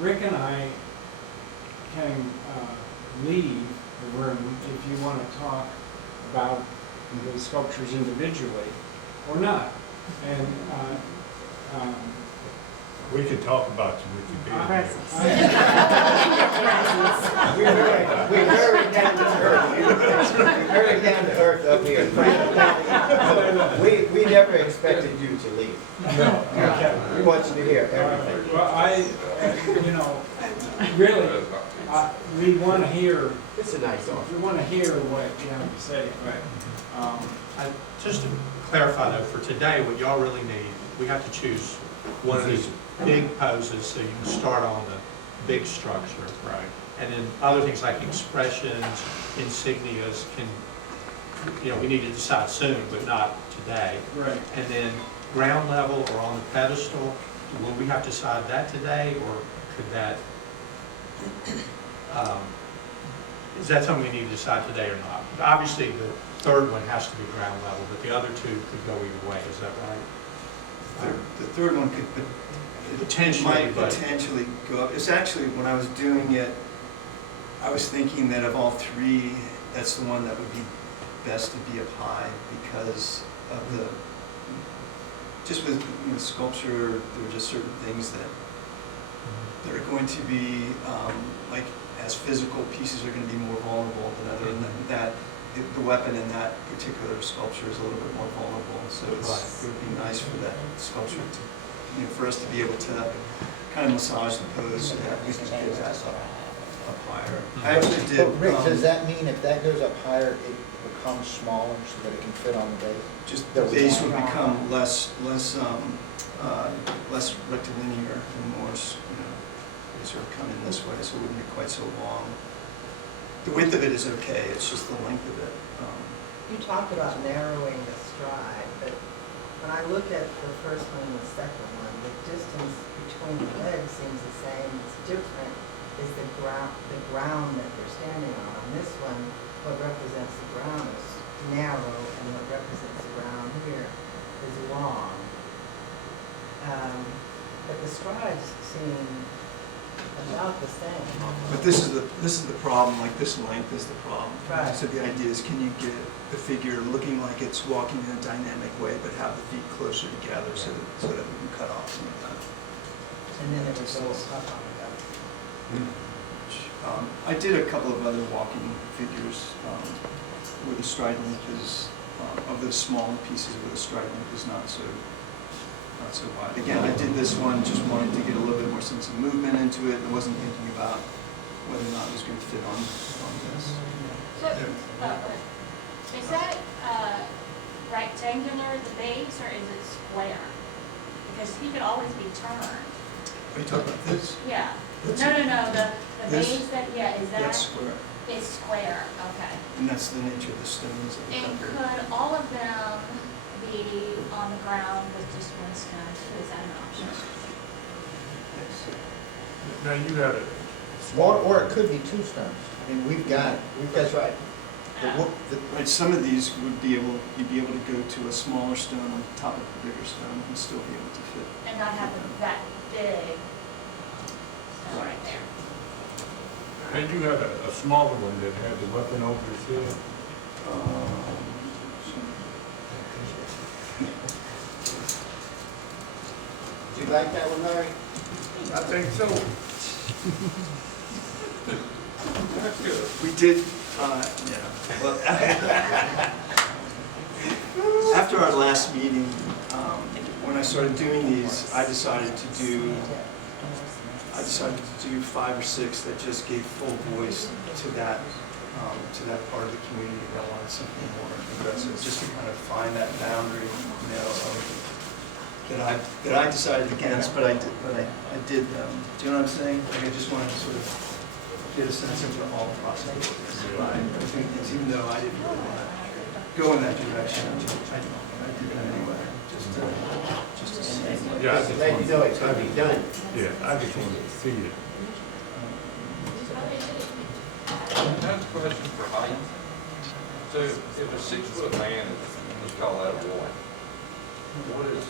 Rick and I can leave the room if you want to talk about the sculptures individually or not. And we could talk about you with your beard. We're very down to earth. We're very down to earth up here in Franklin County. So we never expected you to leave. No. We want you to hear everything. Well, really, we want to hear. It's a nice offer. We want to hear what you have to say. Right. Just to clarify though, for today, what y'all really need, we have to choose one of these big poses so you can start on the big structure. Right. And then other things like expressions, insignias we need to decide soon, but not today. Right. And then ground level or on the pedestal, will we have to decide that today, or could that, is that something we need to decide today or not? Obviously, the third one has to be ground level, but the other two could go either way, is that right? The third one could Potentially, might but- potentially go up. It's actually, when I was doing it, I was thinking that of all three, that's the one that would be best to be up high because of the, just with sculpture, there were just certain things that are going to be, like, as physical pieces are going to be more vulnerable than other, and that the weapon in that particular sculpture is a little bit more vulnerable. So it would be nice for that sculpture to, for us to be able to kind of massage the pose so that we can get that up higher. I actually did. But Rick, does that mean if that goes up higher, it becomes smaller so that it can fit on the base? Just the base would become less rectilinear and more, sort of come in this way, so it wouldn't be quite so long. The width of it is okay, it's just the length of it. You talked about narrowing the stride, but when I looked at the first one and the second one, the distance between the legs seems the same. It's different is the ground that they're standing on. On this one, what represents the ground is narrow, and what represents the ground here is long. But the strides seem about the same. But this is the problem, like this length is the problem. Right. So the idea is, can you get the figure looking like it's walking in a dynamic way, but have the feet closer together so that we can cut off some of that. And then it would go up on the other. I did a couple of other walking figures where the stride length is, of the smaller pieces where the stride length is not so wide. Again, I did this one, just wanted to get a little bit more sense of movement into it. I wasn't thinking about whether or not it was going to fit on this. So, is that rectangular, the base, or is it square? Because he could always be turned. Are you talking about this? Yeah. That's No, it. the This? base that, yeah, is that? That's square. It's square, okay. And that's the nature of the stones that we And have here. could all of them be on the ground with just one stone? Is that an option? Now, you got it. Or it could be two stones. I mean, that's right. Right, some of these would be able, you'd be able to go to a smaller stone on top of the bigger stone and still be able to fit. And not have that big stone right there. And you had a smaller one that had the weapon over his head. Do you like that one, Larry? I think so. That's good. We did, well, after our last meeting, when I started doing these, I decided to do 5 or 6 that just gave full voice to that part of the community that wanted something more aggressive, just to kind of find that boundary, that I decided against, but I did them. Do you know what I'm saying? Like, I just wanted to sort of get a sense of what all the possibilities are. Even though I didn't really want to go in that direction, I did that anyway, just to see. Yeah, I just Let you know it's gonna be done. Yeah, I just wanted to see it. I have a question for height. So if a 6-foot man is, let's call that a boy, what is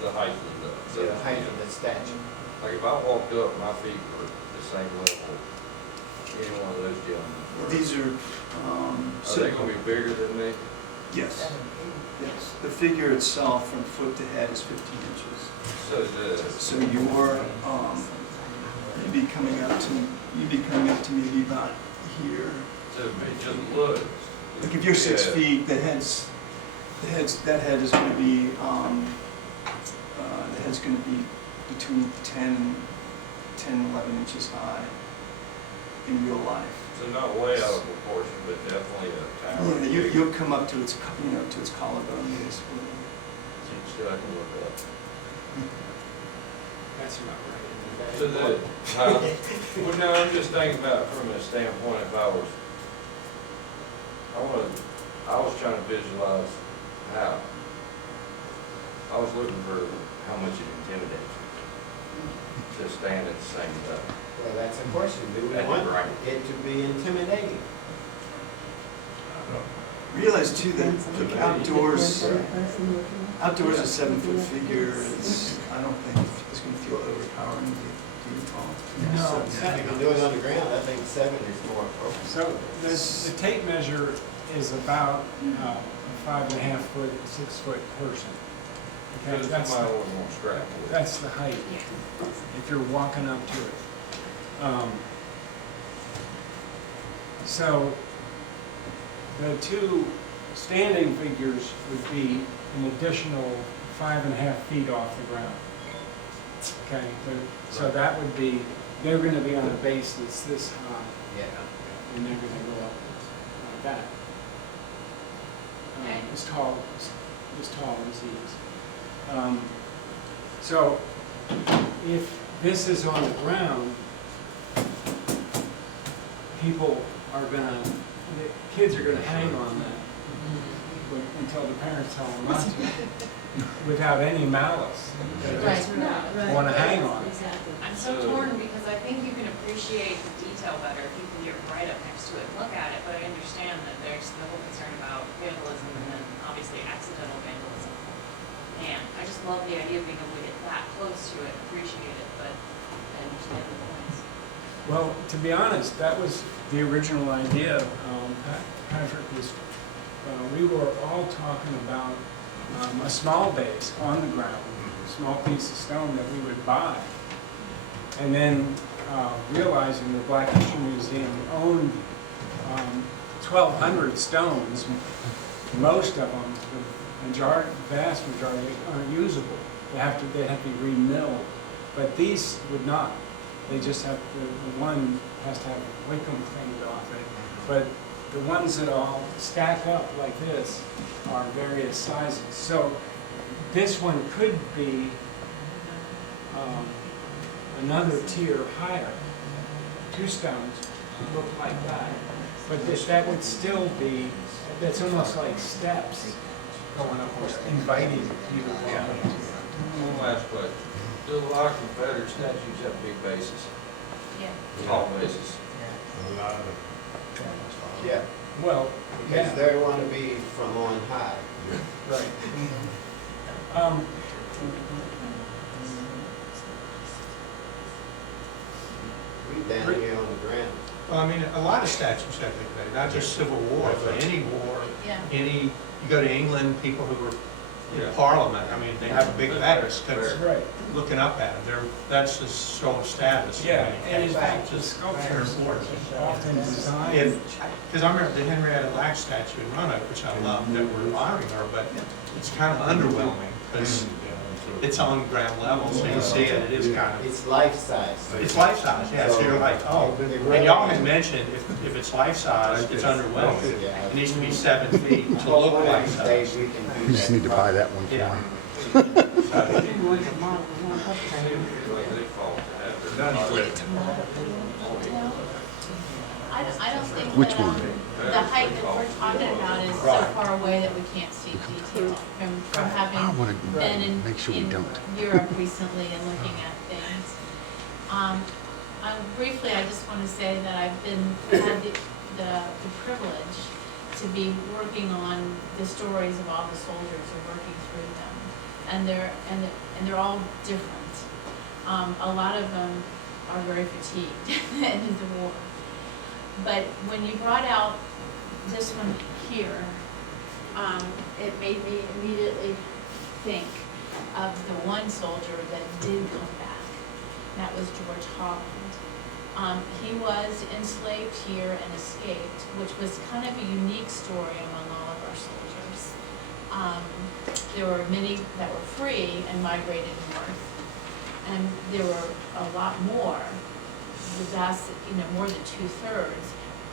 the height of The height of the statue. Like if I walked up, my feet were the same level, any one of those gentlemen. These are, Are they gonna be bigger than me? yes, yes. The figure itself from foot to head is 15 inches. So you'd be coming up to maybe about here. So it may just look. Like if you're 6 feet, that head is going to be between 10 and 11 inches high in real life. So not way out of proportion, but definitely a tower. Yeah, you'll come up to its to its collarbone basically. So I can look up. That's not right. So that, well, no, I'm just thinking about from a standpoint, if I was trying to visualize how I was looking for how much it intimidates you to stand at the same level. Well, that's a question. Do we That's want right. it to be intimidating? Realize too that the outdoors is 7 foot figure. I don't think it's going to feel overpowering to you, Paul. No. If you can do it on the ground, I think 7 is more appropriate. So the tape measure is about a 5.5 foot, 6 foot person. Okay, Because that's somebody the- would want to strap with it. That's the height, if you're walking up to it. So the two standing figures would be an additional 5.5 feet off the ground. Okay, so that would be, they're gonna be on a base that's this high, Yeah. and they're gonna go up like that. As tall as he is. So if this is on the ground, people are gonna, the kids are gonna hang on that until the parents tell them not to, without any malice. They just wanna hang on it. I'm so torn because I think you can appreciate the detail better if you can get right up next to it and look at it, but I understand that there's the whole concern about vandalism and then obviously accidental vandalism. And I just love the idea of being able to get that close to it, appreciate it, but I understand the points. Well, to be honest, that was the original idea. Patrick was, we were all talking about a small base on the ground, a small piece of stone that we would buy. And then realizing the Black History Museum owned 1,200 stones, most of them, the vast majority, aren't usable. They'd have to be remilled. But these would not. They just have, the one has to have Wickham cleaned off it. But the ones that all stack up like this are various sizes. So this one could be another tier higher. 2 stones look like that. But that would still be, that's almost like steps going up, or inviting people down. One last question. Do a lot of Confederate statues have big bases? Yeah. Tall bases? A lot of Yeah. Well, Because yeah, they want to be from on high. right. We down here on the ground. Well, I mean, a lot of statues have big bases, not just Civil War, but any war, Yeah. you go to England, people who were Yeah. in Parliament, I mean, they have a big base, because Right. looking up at them, that's the show of status. Yeah, and in It's fact, the just sculptures very important. often designed. Because I remember the Henrietta Lacks statue in Roanoke, which I love, that we're honoring her, but it's kind of underwhelming, because it's on ground level, so you see it, it is kind of, It's life size. it's life size, yeah, so you're like, oh. And y'all had mentioned, if it's life size, it's underwhelming. It needs to be 7 feet to look like size. We just need to buy that one for Yeah. I don't think Which that, one? the height that we're talking about is so far away that we can't see detail from having been in Europe recently and looking at things. Briefly, I just want to say that I've had the privilege to be working on the stories of all the soldiers and working through them, and they're all different. A lot of them are very fatigued at the end of the war. But when you brought out this one here, it made me immediately think of the one soldier that did come back. That was George Holland. He was enslaved here and escaped, which was kind of a unique story among all of our soldiers. There were many that were free and migrated north, and there were a lot more. The vast, more than 2/3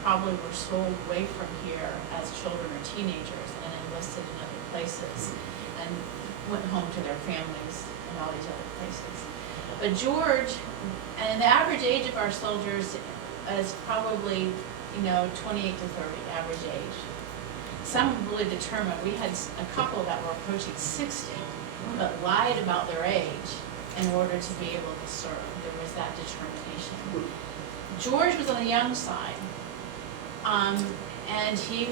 probably were sold away from here as children or teenagers and enlisted in other places and went home to their families in all these other places. But George, and the average age of our soldiers is probably, 28 to 30, average age. Some really determined. We had a couple that were approaching 60. but lied about their age in order to be able to serve. There was that determination. George was on the young side, and he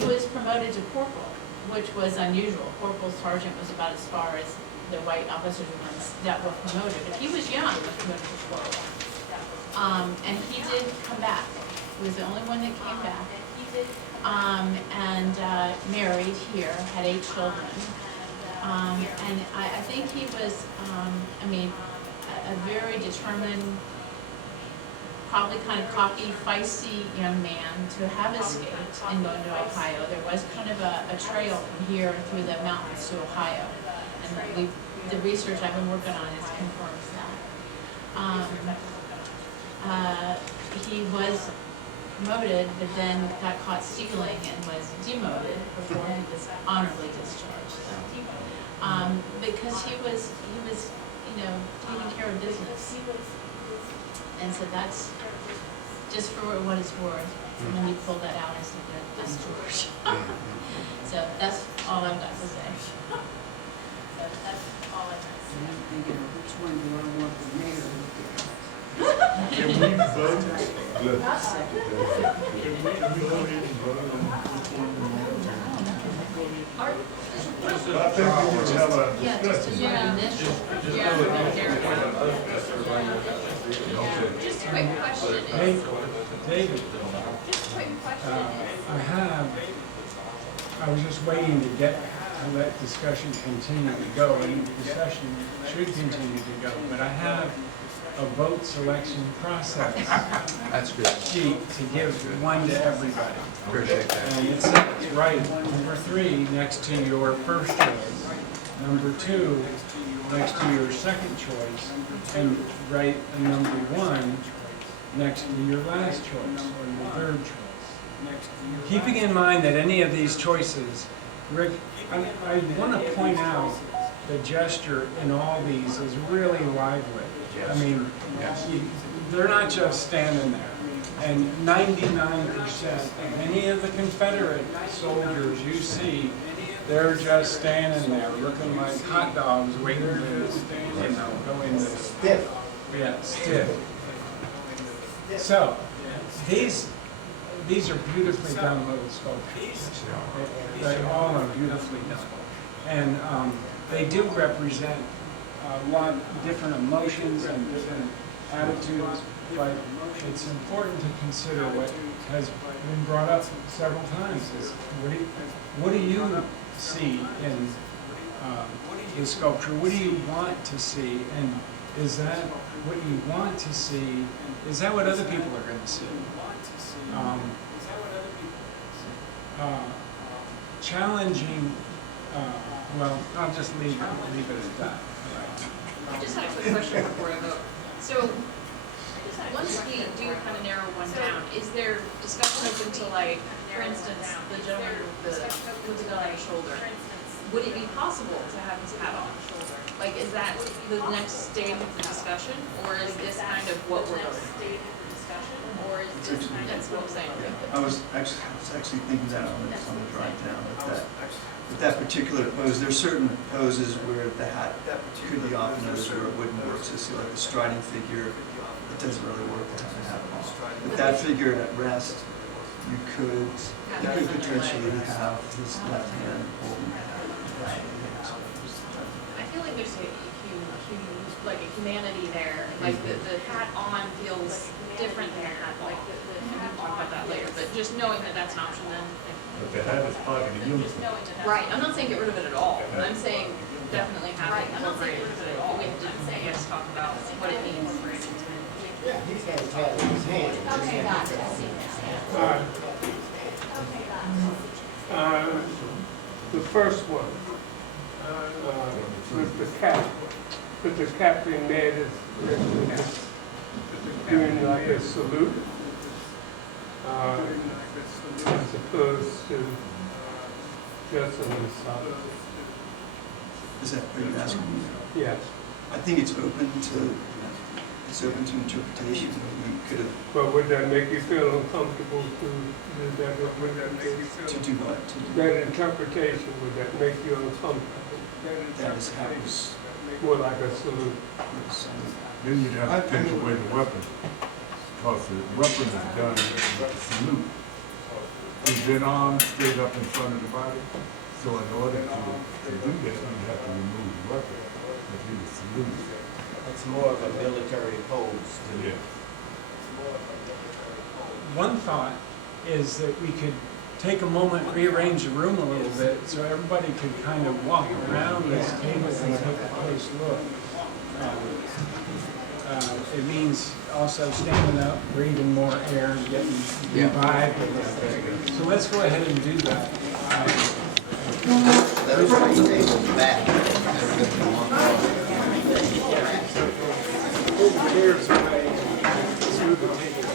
was promoted to corporal, which was unusual. Corporal sergeant was about as far as the white officers that were promoted, but he was young, was promoted to corporal. And he did come back. He was the only one that came back. And married here, had 8 children. And I think he was, a very determined, probably kind of cocky, feisty young man to have escaped and gone to Ohio. There was kind of a trail from here through the mountains to Ohio. And the research I've been working on has confirmed that. He was promoted, but then got caught stealing and was demoted before he was honorably discharged. Because he was, taking care of business. And so that's just for what it's worth. And when you pull that out, I said, that's George. So that's all I've got to say. So that's all I've got to say. I'm thinking, which one do I want the mayor to look at? Can we vote? I think we should have a discussion. Just a quick question. David, Just a quick question. I was just waiting to let discussion continue to go, and discussion should continue to go, but I have a vote selection process That's good. sheet to give one to everybody. Appreciate that. And it says, right, number 3 next to your first choice, number 2 next to your second choice, and write a number 1 next to your last choice or your third choice. Keeping in mind that any of these choices, Rick, I want to point out the gesture in all these is really lively. I mean, they're not just standing there. And 99% of any of the Confederate soldiers you see, they're just standing there looking like hot dogs waiting to, go in the Stiff. Yeah, stiff. So, these are beautifully done little sculptures. They all are beautifully done. And they do represent a lot of different emotions and different attitudes, but it's important to consider what has been brought up several times is what do you see in the sculpture? What do you want to see? And is that what you want to see? Is that what other people are going to see? Challenging, well, I'll just leave it at that. I just had a quick question before I vote. So, once we do kind of narrow one down, is there discussion open to, like, for instance, the gentleman with the gun on his shoulder? Would it be possible to have his hat on? Like, is that the next stage of the discussion, or is this kind of what we're voting? Or is this kind of what I'm saying? I was actually thinking that on the drive down, with that particular pose, there's certain poses where the hat could be off and others where it wouldn't work. So see, like the striding figure, it doesn't really work to have a hat on. With that figure at rest, you could potentially have his left hand holding the hat. I feel like there's like a humanity there. Like the hat on feels different than the hat. Like and we can talk about that later. But just knowing that that's an option, then. But the hat is part of the uniform. Right. I'm not saying get rid of it at all. I'm saying definitely have it incorporated. But we have to, I guess, talk about what it means. Yeah, he's got his hat in his hand. Okay, gotcha, I see that. The first one, with the cap, with the cap being made as doing like a salute, as opposed to just on the side. Is that what you're asking me? Yes. I think it's open to it's open to interpretation. We could have, But would that make you feel uncomfortable to, would that make you feel? to do what? To do That interpretation, would that make you uncomfortable? that is how it was. More like a salute. Then you'd have to take away the weapon, because the weapon is done with a salute. Is then armed straight up in front of the body? So in order to do that, you have to remove the weapon, if you salute. It's more of a military pose to me. Yeah. One thought is that we could take a moment, rearrange the room a little bit, so everybody could kind of walk around this table and take a close look. It means also standing up, breathing more air, and getting revived a little bit. So let's go ahead and do that. Those three tables back. Here's a way to smooth the table back.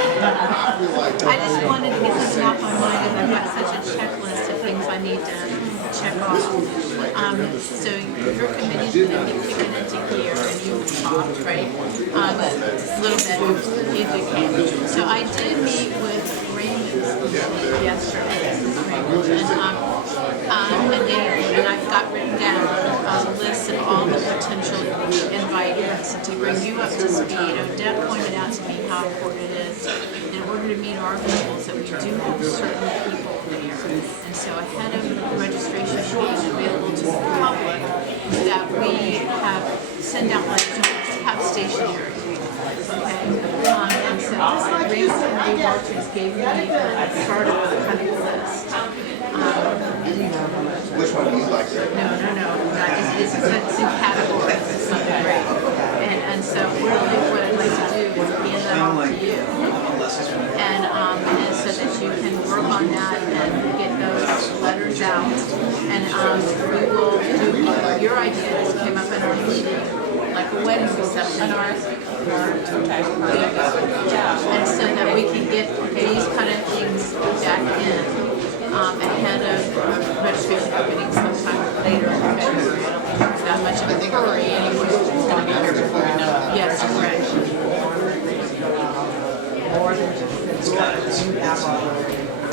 I just wanted to get something off my mind, and I've got such a checklist of things I need to check off. So your committee's gonna be kicking into gear, and you talked, right? A little bit, you did. So I did meet with Raymond yesterday, and I've got written down a list of all the potential invitees to bring you up to speed. Odette pointed out to me how important it is in order to meet our goals that we do have certain people there. And so ahead of registration being available to the public, that we have send out letters to have stationery. Okay, and so Raymond and Martins gave me a start of kind of list. Which one do you like? No. It's in categories. It's not great. And so really what I'd like to do is hand that off to you. And so that you can work on that and get those letters out. And we will do, your ideas came up in our meeting, like a wedding reception. And so that we can get these kind of things back in. Ahead of registration opening sometime later in February. I don't think there's that much of a hurry anyway. It's going to be here before you know it. Yes, correct.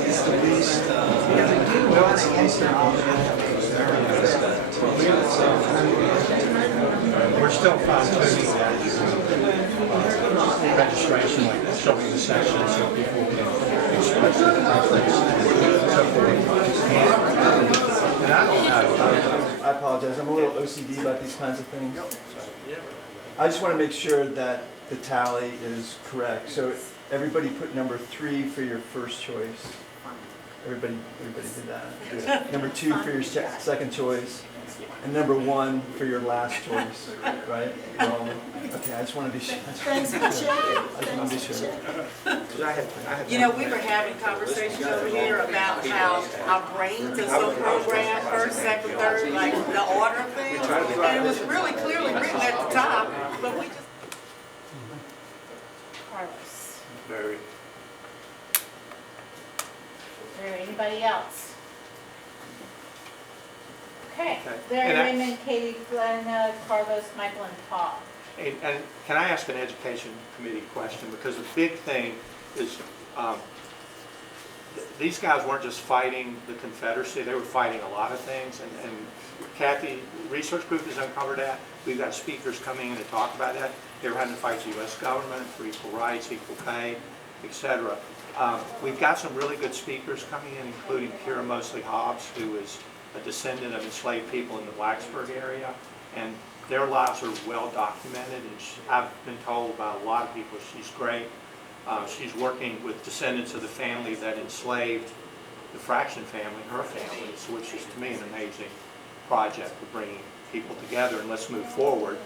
It's the least, well, it's the least We're still fine-tuning that registration, like showing the sections so people can express their preference. And I don't know. I apologize, I'm a little OCD about these kinds of things. I just want to make sure that the tally is correct. So everybody put number 3 for your first choice. Everybody did that. Number 2 for your second choice. And number 1 for your last choice, right? Okay, I just want to be sure. Thanks for checking. I just want to be sure. You know, we were having conversations over here about how our brains are so programmed, first, second, third, like the order of things. And it was really clearly written at the top, but we just. Carlos. Very. Is there anybody else? Okay, Okay. Larry, And I- Raymond, Katie, Glenn, Carlos, Michael, and Paul. And can I ask an education committee question? Because the big thing is, these guys weren't just fighting the Confederacy, they were fighting a lot of things. And Kathy, research group has uncovered that. We've got speakers coming in to talk about that. They were having to fight the U.S. government for equal rights, equal pay, etc. We've got some really good speakers coming in, including Kira Mosley Hobbs, who is a descendant of enslaved people in the Blacksburg area. And their lives are well documented, and I've been told by a lot of people she's great. She's working with descendants of the family that enslaved the Fraction family, her family, which is to me an amazing project for bringing people together. And let's move forward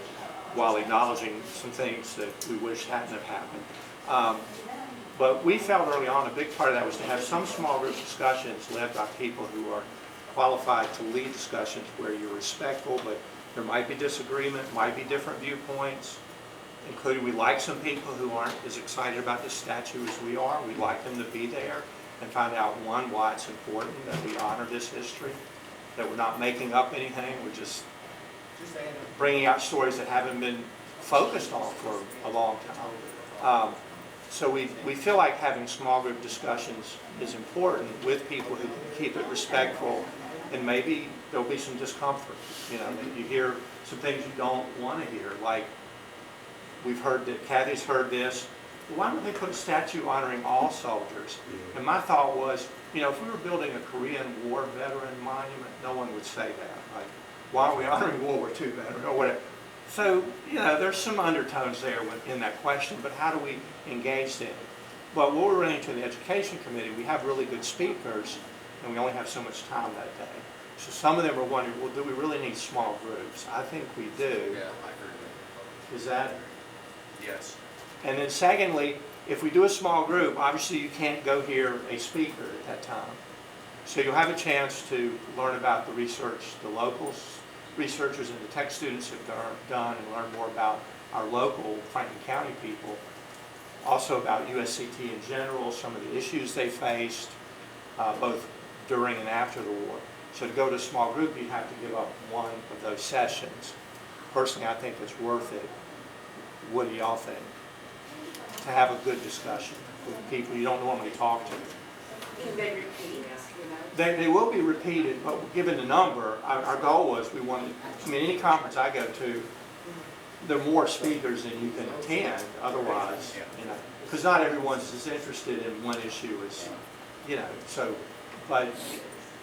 while acknowledging some things that we wish hadn't have happened. But we felt early on a big part of that was to have some small group discussions led by people who are qualified to lead discussions where you're respectful, but there might be disagreement, might be different viewpoints, including we like some people who aren't as excited about this statue as we are. We'd like them to be there and find out, one, why it's important that we honor this history, that we're not making up anything, we're just bringing out stories that haven't been focused on for a long time. So we feel like having small group discussions is important with people who keep it respectful, and maybe there'll be some discomfort. You know, you hear some things you don't want to hear, like we've heard that Kathy's heard this. Why don't they put a statue honoring all soldiers? And my thought was, you know, if we were building a Korean War veteran monument, no one would say that. Like, why are we honoring World War II veteran or whatever? So, you know, there's some undertones there in that question, but how do we engage them? But what we're running to the education committee, we have really good speakers, and we only have so much time that day. So some of them are wondering, well, do we really need small groups? I think we do. Yeah, I agree. Is that? Yes. And then secondly, if we do a small group, obviously you can't go hear a speaker at that time. So you'll have a chance to learn about the research the locals, researchers and the tech students have done, and learn more about our local Franklin County people. Also about USCT in general, some of the issues they faced, both during and after the war. So to go to a small group, you have to give up one of those sessions. Personally, I think it's worth it. What do y'all think? To have a good discussion with people you don't normally talk to. Can they repeat? They will be repeated, but given the number, our goal was we wanted, I mean, any conference I go to, there are more speakers than you can attend otherwise, you know, because not everyone's as interested in one issue as, you know, so, but,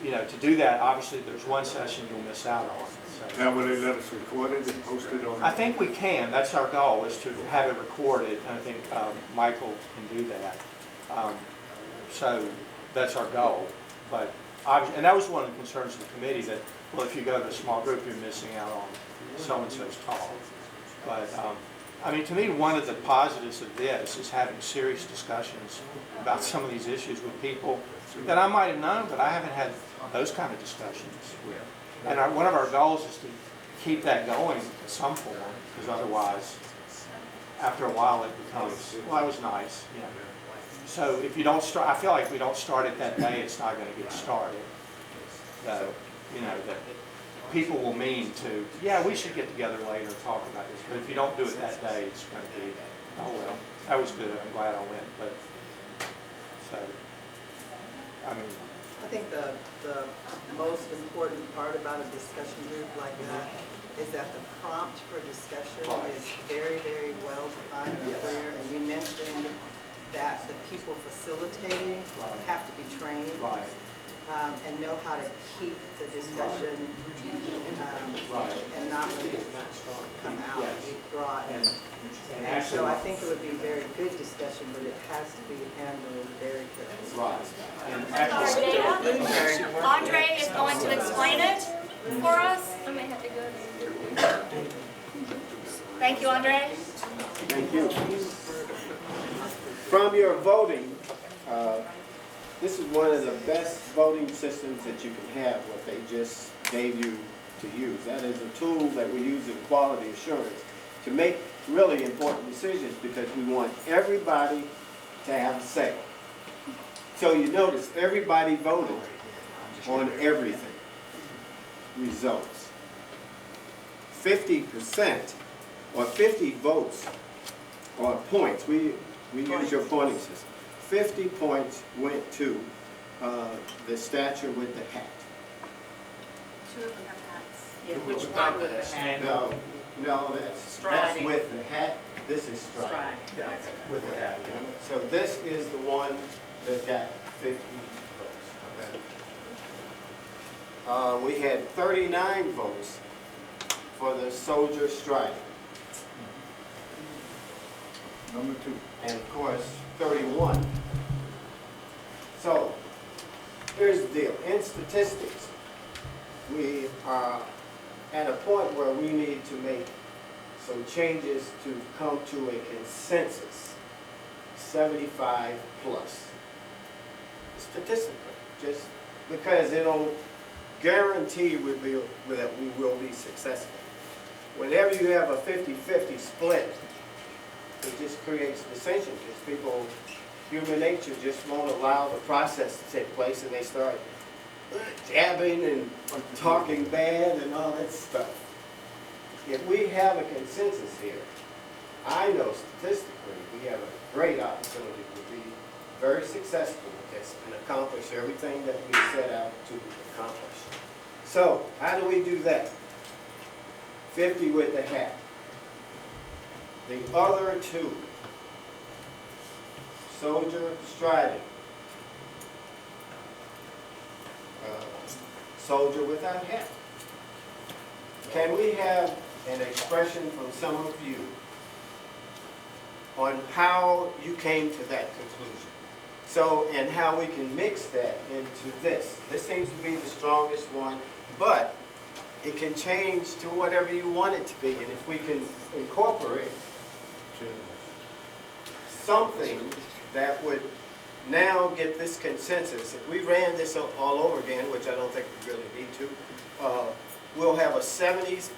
you know, to do that, obviously, there's one session you'll miss out on. So. Now, will they let us record it and post it on? I think we can. That's our goal, is to have it recorded, and I think Michael can do that. So that's our goal. But and that was one of the concerns of the committee, that, well, if you go to a small group, you're missing out on so-and-so's talk. But, I mean, to me, one of the positives of this is having serious discussions about some of these issues with people that I might have known, but I haven't had those kind of discussions with. And one of our goals is to keep that going in some form, because otherwise, after a while, it becomes, well, that was nice, you know. So if you don't start, I feel like if we don't start it that day, it's not going to get started. So, you know, that people will mean to, yeah, we should get together later and talk about this. But if you don't do it that day, it's going to be, oh, well, that was good. I'm glad I went. But, so, I mean. I think the most important part about a discussion group like that is that the prompt for discussion is very, very well defined and clear. And you mentioned that the people facilitating have to be trained and know how to keep the discussion and not let it come out, be brought. And so I think it would be a very good discussion, but it has to be handled very carefully. Andre is going to explain it for us. I may have to go. Thank you, Andre. Thank you. From your voting, this is one of the best voting systems that you can have, what they just gave you to use. That is a tool that we use in quality assurance to make really important decisions, because we want everybody to have a say. So you notice everybody voted on everything. Results. 50% or 50 votes, or points, we use your pointing system. 50 points went to the statue with the hat. Two of them have hats. Yeah, which one with the hat? No, that's Striding. with the hat. This is striding. Striding. Yeah, with the hat. So this is the one that got 50 votes. Okay. We had 39 votes for the soldier striding. Number 2. And of course, 31. So, here's the deal. In statistics, we are at a point where we need to make some changes to come to a consensus, 75 plus. Statistically, just because it'll guarantee that we will be successful. Whenever you have a 50-50 split, it just creates dissension because people, human nature just won't allow the process to take place, and they start jabbing and talking bad and all that stuff. If we have a consensus here, I know statistically we have a great opportunity to be very successful with this and accomplish everything that we set out to accomplish. So, how do we do that? 50 with the hat. The other two, soldier striding, soldier without hat. Can we have an expression from some of you on how you came to that conclusion? So, and how we can mix that into this. This seems to be the strongest one, but it can change to whatever you want it to be. And if we can incorporate something that would now get this consensus, if we ran this all over again, which I don't think we really need to, we'll have a 75%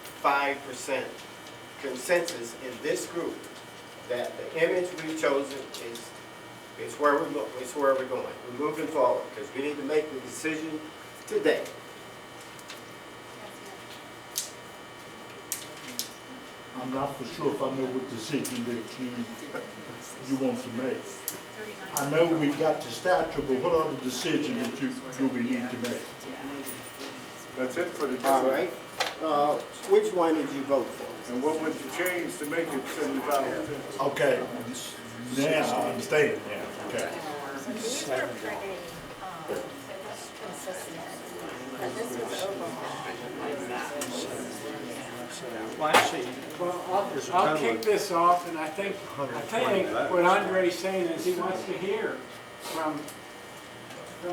consensus in this group that the image we've chosen is where we're going. It's where we're going. We're moving forward because we need to make the decision today. I'm not for sure if I know what decision that you want to make. I know we've got the statute, but what other decision that do we need to make? That's it for the. All right. Which one did you vote for? And what would you change to make it 75%? Okay, now I understand now, okay. These were pretty consistent, but this was Well, actually, I'll kick this off, and I think what Andre's saying is he wants to hear from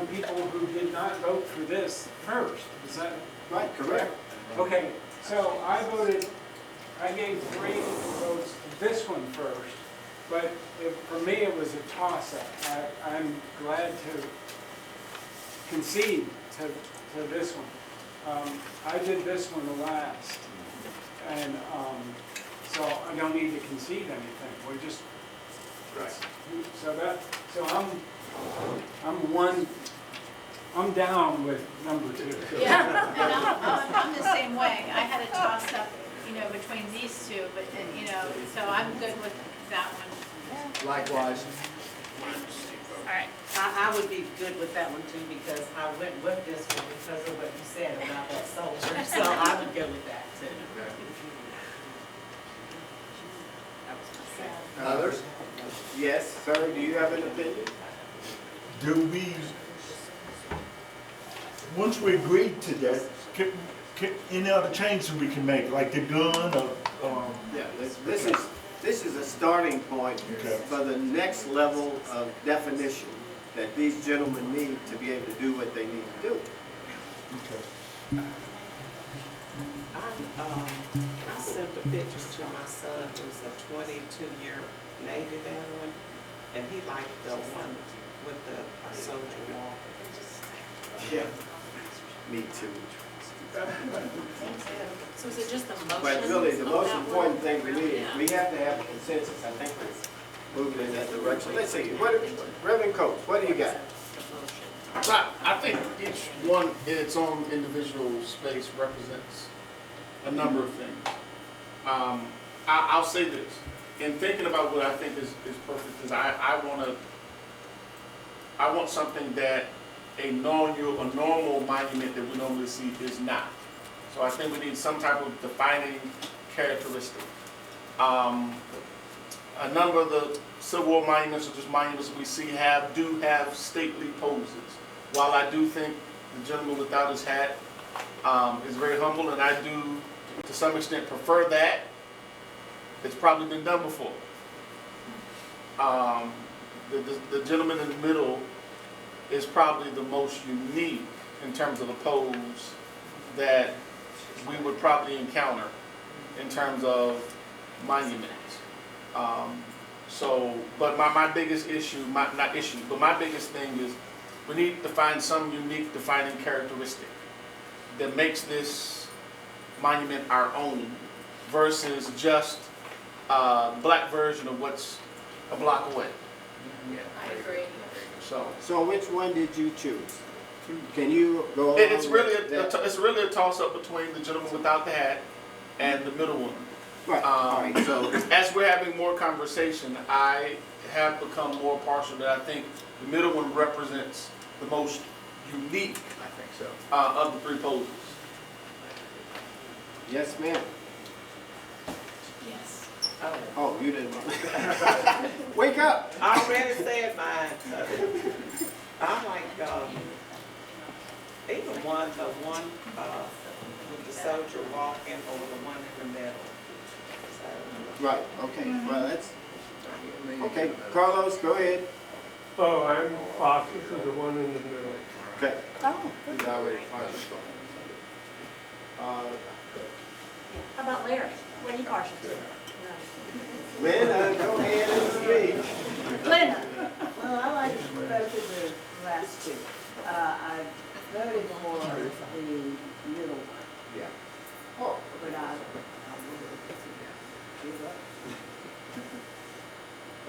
people who did not vote for this first. Is that right? Correct. Okay, so I gave 3 votes to this one first, but for me it was a toss-up. I'm glad to concede to this one. I did this one last. And so I don't need to concede anything. We're just I'm down with number 2. Yeah, and I'm the same way. I had a toss up, between these two, but so I'm good with that one. Likewise. All right. I would be good with that one too, because I went with this one because of what you said about that soldier, so I would go with that too. Others? Yes, sir. Do you have an opinion? Do we, once we agree to that, any other changes we can make, like the gun or? Yeah, this is a starting point for the next level of definition that these gentlemen need to be able to do what they need to do. I sent the pictures to my son, who's a 22-year Navy veteran, and he liked the one with the soldier wall. Yeah, me too. So is it just the motion? But really, the most important thing we need is we have to have a consensus. I think we're moving in that direction. Let's see, Reverend Coates, what do you got? I think each one in its own individual space represents a number of things. I'll say this, in thinking about what I think is perfect, is I want something that a normal monument that we normally see is not. So I think we need some type of defining characteristic. A number of the Civil War monuments, or just monuments we see, do have stately poses. While I do think the gentleman without his hat is very humble, and I do to some extent prefer that, it's probably been done before. The gentleman in the middle is probably the most unique in terms of the pose that we would probably encounter in terms of monuments. But my biggest issue, my biggest thing is we need to find some unique defining characteristic that makes this monument our own versus just a black version of what's a block away. I agree. So which one did you choose? Can you go along It's really with that? it's really a toss-up between the gentleman without the hat and the middle one. Right. All right. So As we're having more conversation, I have become more partial that I think the middle one represents the most unique, I think so. of the three poses. yes, ma'am. Yes. Oh, you didn't. Wake up. I already said mine. I like, either the one with the soldier walking or the one in the middle. Right. Okay. Well, that's okay. Carlos, go ahead. Oh, I'm opposite of the one in the middle. Okay. Oh. He's already partial. How about Larry? What are you partial to? Linda, go ahead and speak. Linda? Well, I like both of the last two. I voted for the middle one, Yeah. Oh. but I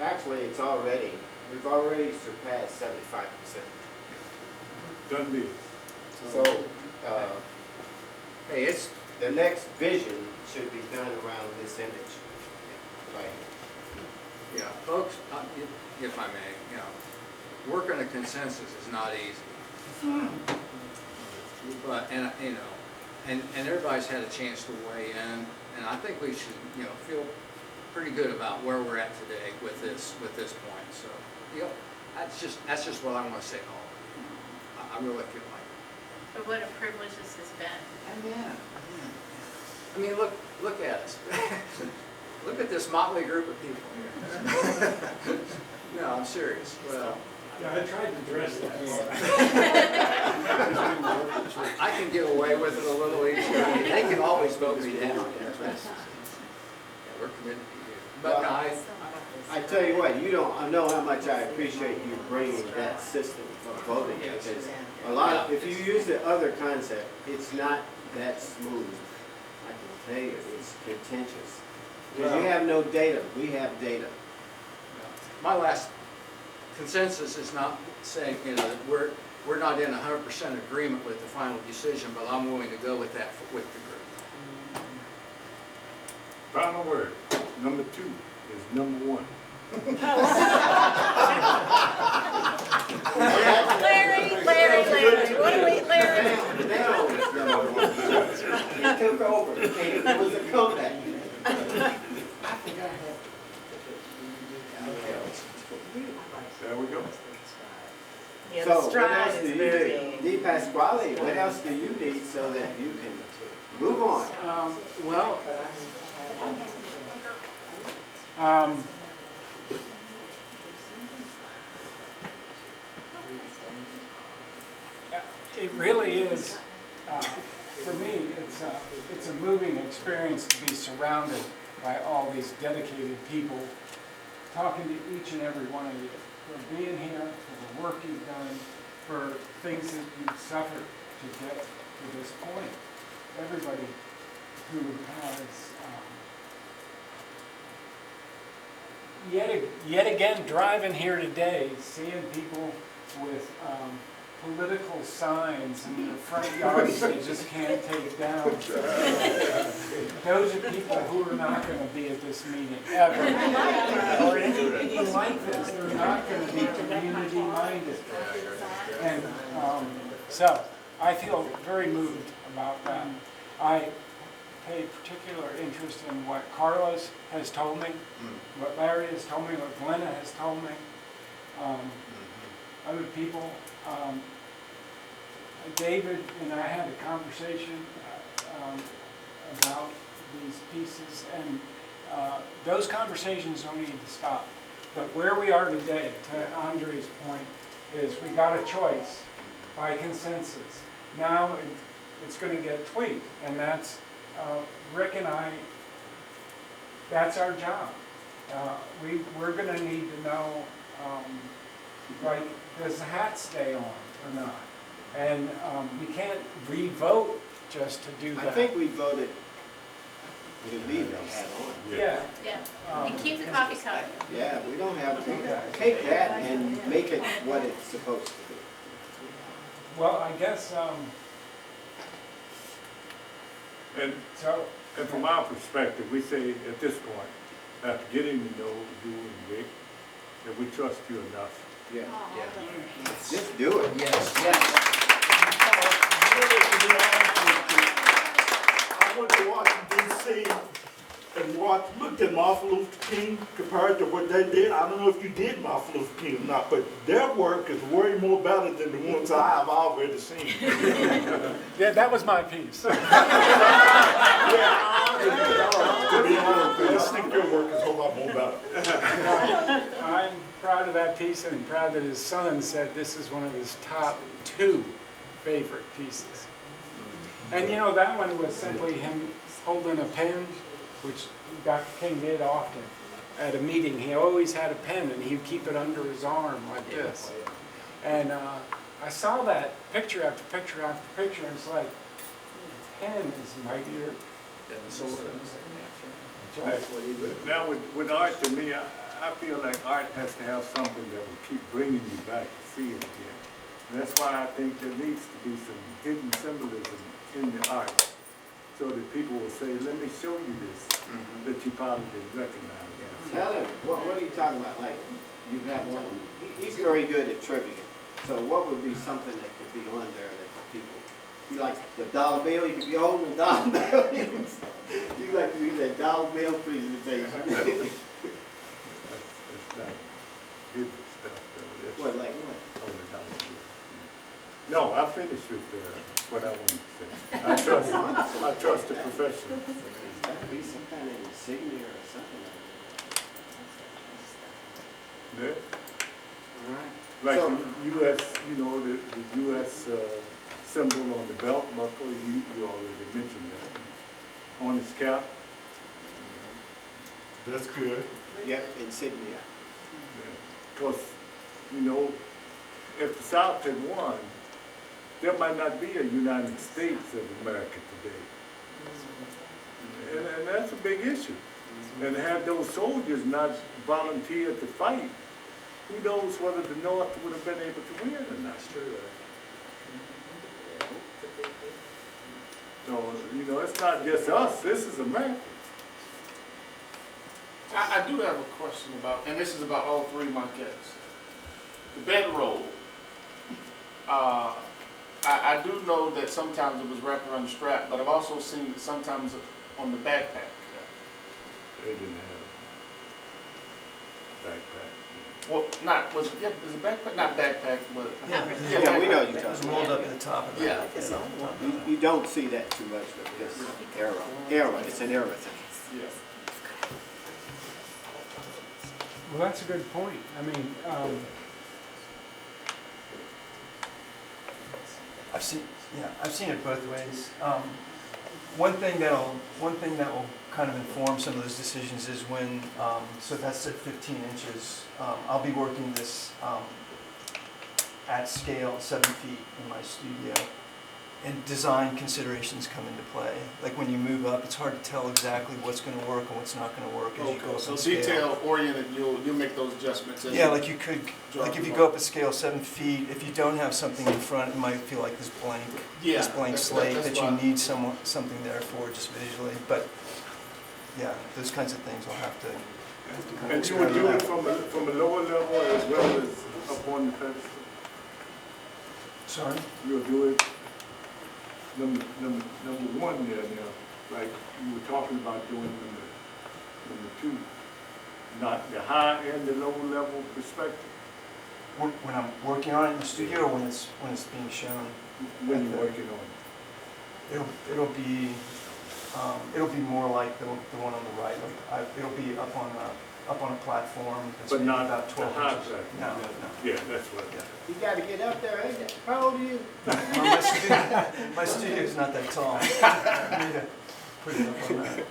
Actually, we've already surpassed 75%. Done deal. So, Hey, it's, the next vision should be done around this image. Right. yeah, folks, if I may, working a consensus is not easy. But, and everybody's had a chance to weigh in, and I think we should, feel pretty good about where we're at today with this point. So, that's just what I want to say to all. I really feel like. But what a privilege this has been. Yeah. I mean, look at us. Look at this motley group of people here. No, I'm serious. Well, Yeah, I tried to dress that. I can get away with it a little easier. I mean, they can always vote me down. Yeah, we're committed to you. But no, I tell you what, I know how much I appreciate you bringing that system of voting, because if you use the other concept, it's not that smooth. I can tell you, it's contentious. Because you have no data, we have data. my last consensus is not saying, that we're not in 100% agreement with the final decision, but I'm willing to go with that with the group. Final word, number 2 is number 1. Larry, what do we, Larry? Now it's number 1. It took over, it was a comeback. There we go. Yeah, So, the what stride else do is you very. need? Dee Pasquale, what else do you need so that you can move on? It really is, for me, it's a moving experience to be surrounded by all these dedicated people, talking to each and every one of you, for being here, for the work you've done, for things that you've suffered to get to this point. Everybody who has yet again driving here today, seeing people with political signs in the front yards they just can't take down. Those are people who are not going to be at this meeting, ever. Or anything like this. They're not going to be community-minded. And so, I feel very moved about that. I pay particular interest in what Carlos has told me, what Larry has told me, what Glenna has told me, other people. David and I had a conversation about these pieces, and those conversations don't need to stop. But where we are today, to Andre's point, is we got a choice by consensus. Now it's going to get tweaked, and that's Rick and I, that's our job. We're going to need to know, like, does the hat stay on or not? And we can't re-vote just to do that. I think we voted to leave the hat on. Yeah. Yeah, and keep the coffee cup. Yeah, we don't have to take that and make it what it's supposed to be. Well, I guess, And from our perspective, we say at this point, after getting to know you and Rick, that we trust you enough. Yeah. Just do it. Yes. I went to Washington D.C. and looked at Martin Luther King compared to what they did. I don't know if you did Martin Luther King or not, but their work is way more better than the ones I've already seen. yeah, that was my piece. To be honest, I think your work is a whole lot more better. I'm proud of that piece, and proud that his son said this is one of his top 2 favorite pieces. And you know, that one was simply him holding a pen, which Dr. King did often at a meeting. He always had a pen, and he'd keep it under his arm like this. And I saw that picture after picture after picture, and it's like, pen is mightier than sword. Now with art, to me, I feel like art has to have something that will keep bringing you back to see it again. And that's why I think there needs to be some hidden symbolism in the art, so that people will say, let me show you this, that you probably didn't recognize. Tell him, what are you talking about? Like, you have one, he's very good at trivia. So what would be something that could be on there that people, you like the dollar bill, you could be holding the dollar bill. You like to do that dollar bill presentation. That's like hidden stuff, though. What, like what? Oh, the dollar bill. No, I finished with what I wanted to say. I trust the professional. That'd be some kind of insignia or something Yeah. All right. Like So- the U.S., you know, the U.S. Symbol on the belt buckle, you already mentioned that. On his cap. That's good. Yep, insignia. Because, you know, if the South had won, there might not be a United States of America today. And that's a big issue. And had those soldiers not volunteered to fight, who knows whether the North would have been able to win or not. That's true. So, you know, it's not just us, this is America. I do have a question about, and this is about all 3 of my guests. The bedroll. I do know that sometimes it was wrapped around the strap, but I've also seen it sometimes on the backpack. They didn't have backpack. Well, was it backpack? Not backpack, but. Yeah, we know you're talking Rolled about. up at the top of the Yeah. You don't see that too much with this era. It's an era thing. Yeah. Well, that's a good point. I mean, I've seen it both ways. One thing that will kind of inform some of those decisions is when, so that's at 15 inches, I'll be working this at scale, 7 feet in my studio. and design considerations come into play. Like when you move up, it's hard to tell exactly what's going to work and what's not going to work as you go up So in scale. detail oriented, you'll make those adjustments. as Yeah, you like you could, drop like if you them go off. up a scale 7 feet, if you don't have something in front, it might feel like this blank, Yeah, this blank that's- slate that's that you why- need something there for just visually. But yeah, those kinds of things will have to kind of And you would do experiment it out. from a lower level as well as up on the pedestal? Sorry? You'll do it, number one there now, like you were talking about doing number two, not the high and the low level perspective, When I'm working on it in the studio, or when it's being shown? when you're working on it. It'll be more like the one on the right. Like it'll be up on a platform. It's But maybe not about the 12 high inches. platform. No, no. Yeah, that's what. You gotta get up there, ain't it? How old are you? My studio's not that tall. I need to put it up on that.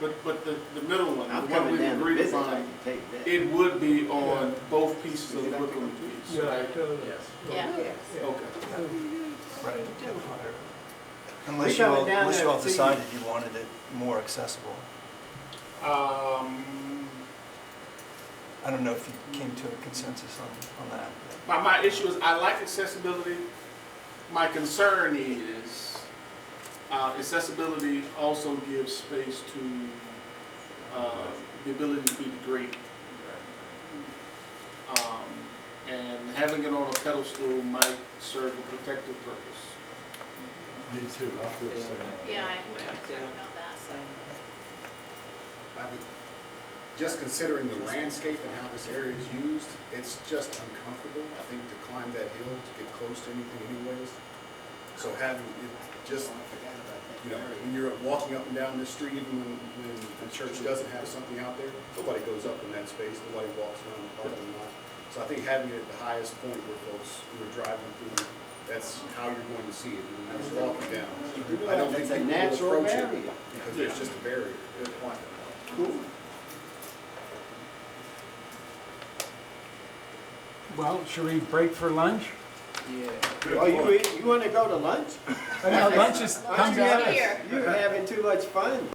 But the middle one, I'm the one coming we've down to agreed visit, I upon, can take that. it would be on both pieces of the Brooklyn piece, right? Yeah. Okay. Right. We Unless coming down you there all to see decided you wanted it more accessible. I don't know if you came to a consensus on that. My issue is, I like accessibility. My concern is, accessibility also gives space to, the ability to be degraded. And having it on a pedestal might serve a protective purpose. Me too, I feel the same. Yeah, I would have to about that. I mean, just considering the landscape and how this area is used, it's just uncomfortable, I think, to climb that hill, to get close to anything anyways. So having it just, you know, when you're walking up and down this street, even when the church doesn't have something out there, nobody goes up in that space, nobody walks around the parking lot. So I think having it at the highest point where folks who are driving through, that's how you're going to see it, when you're walking down. I don't think It's a people will natural approach it barrier. because there's just a barrier. Cool. Well, should we break for lunch? Oh, you wanna go to lunch? No, lunch is, Aren't comes you out. having- You're having too much fun.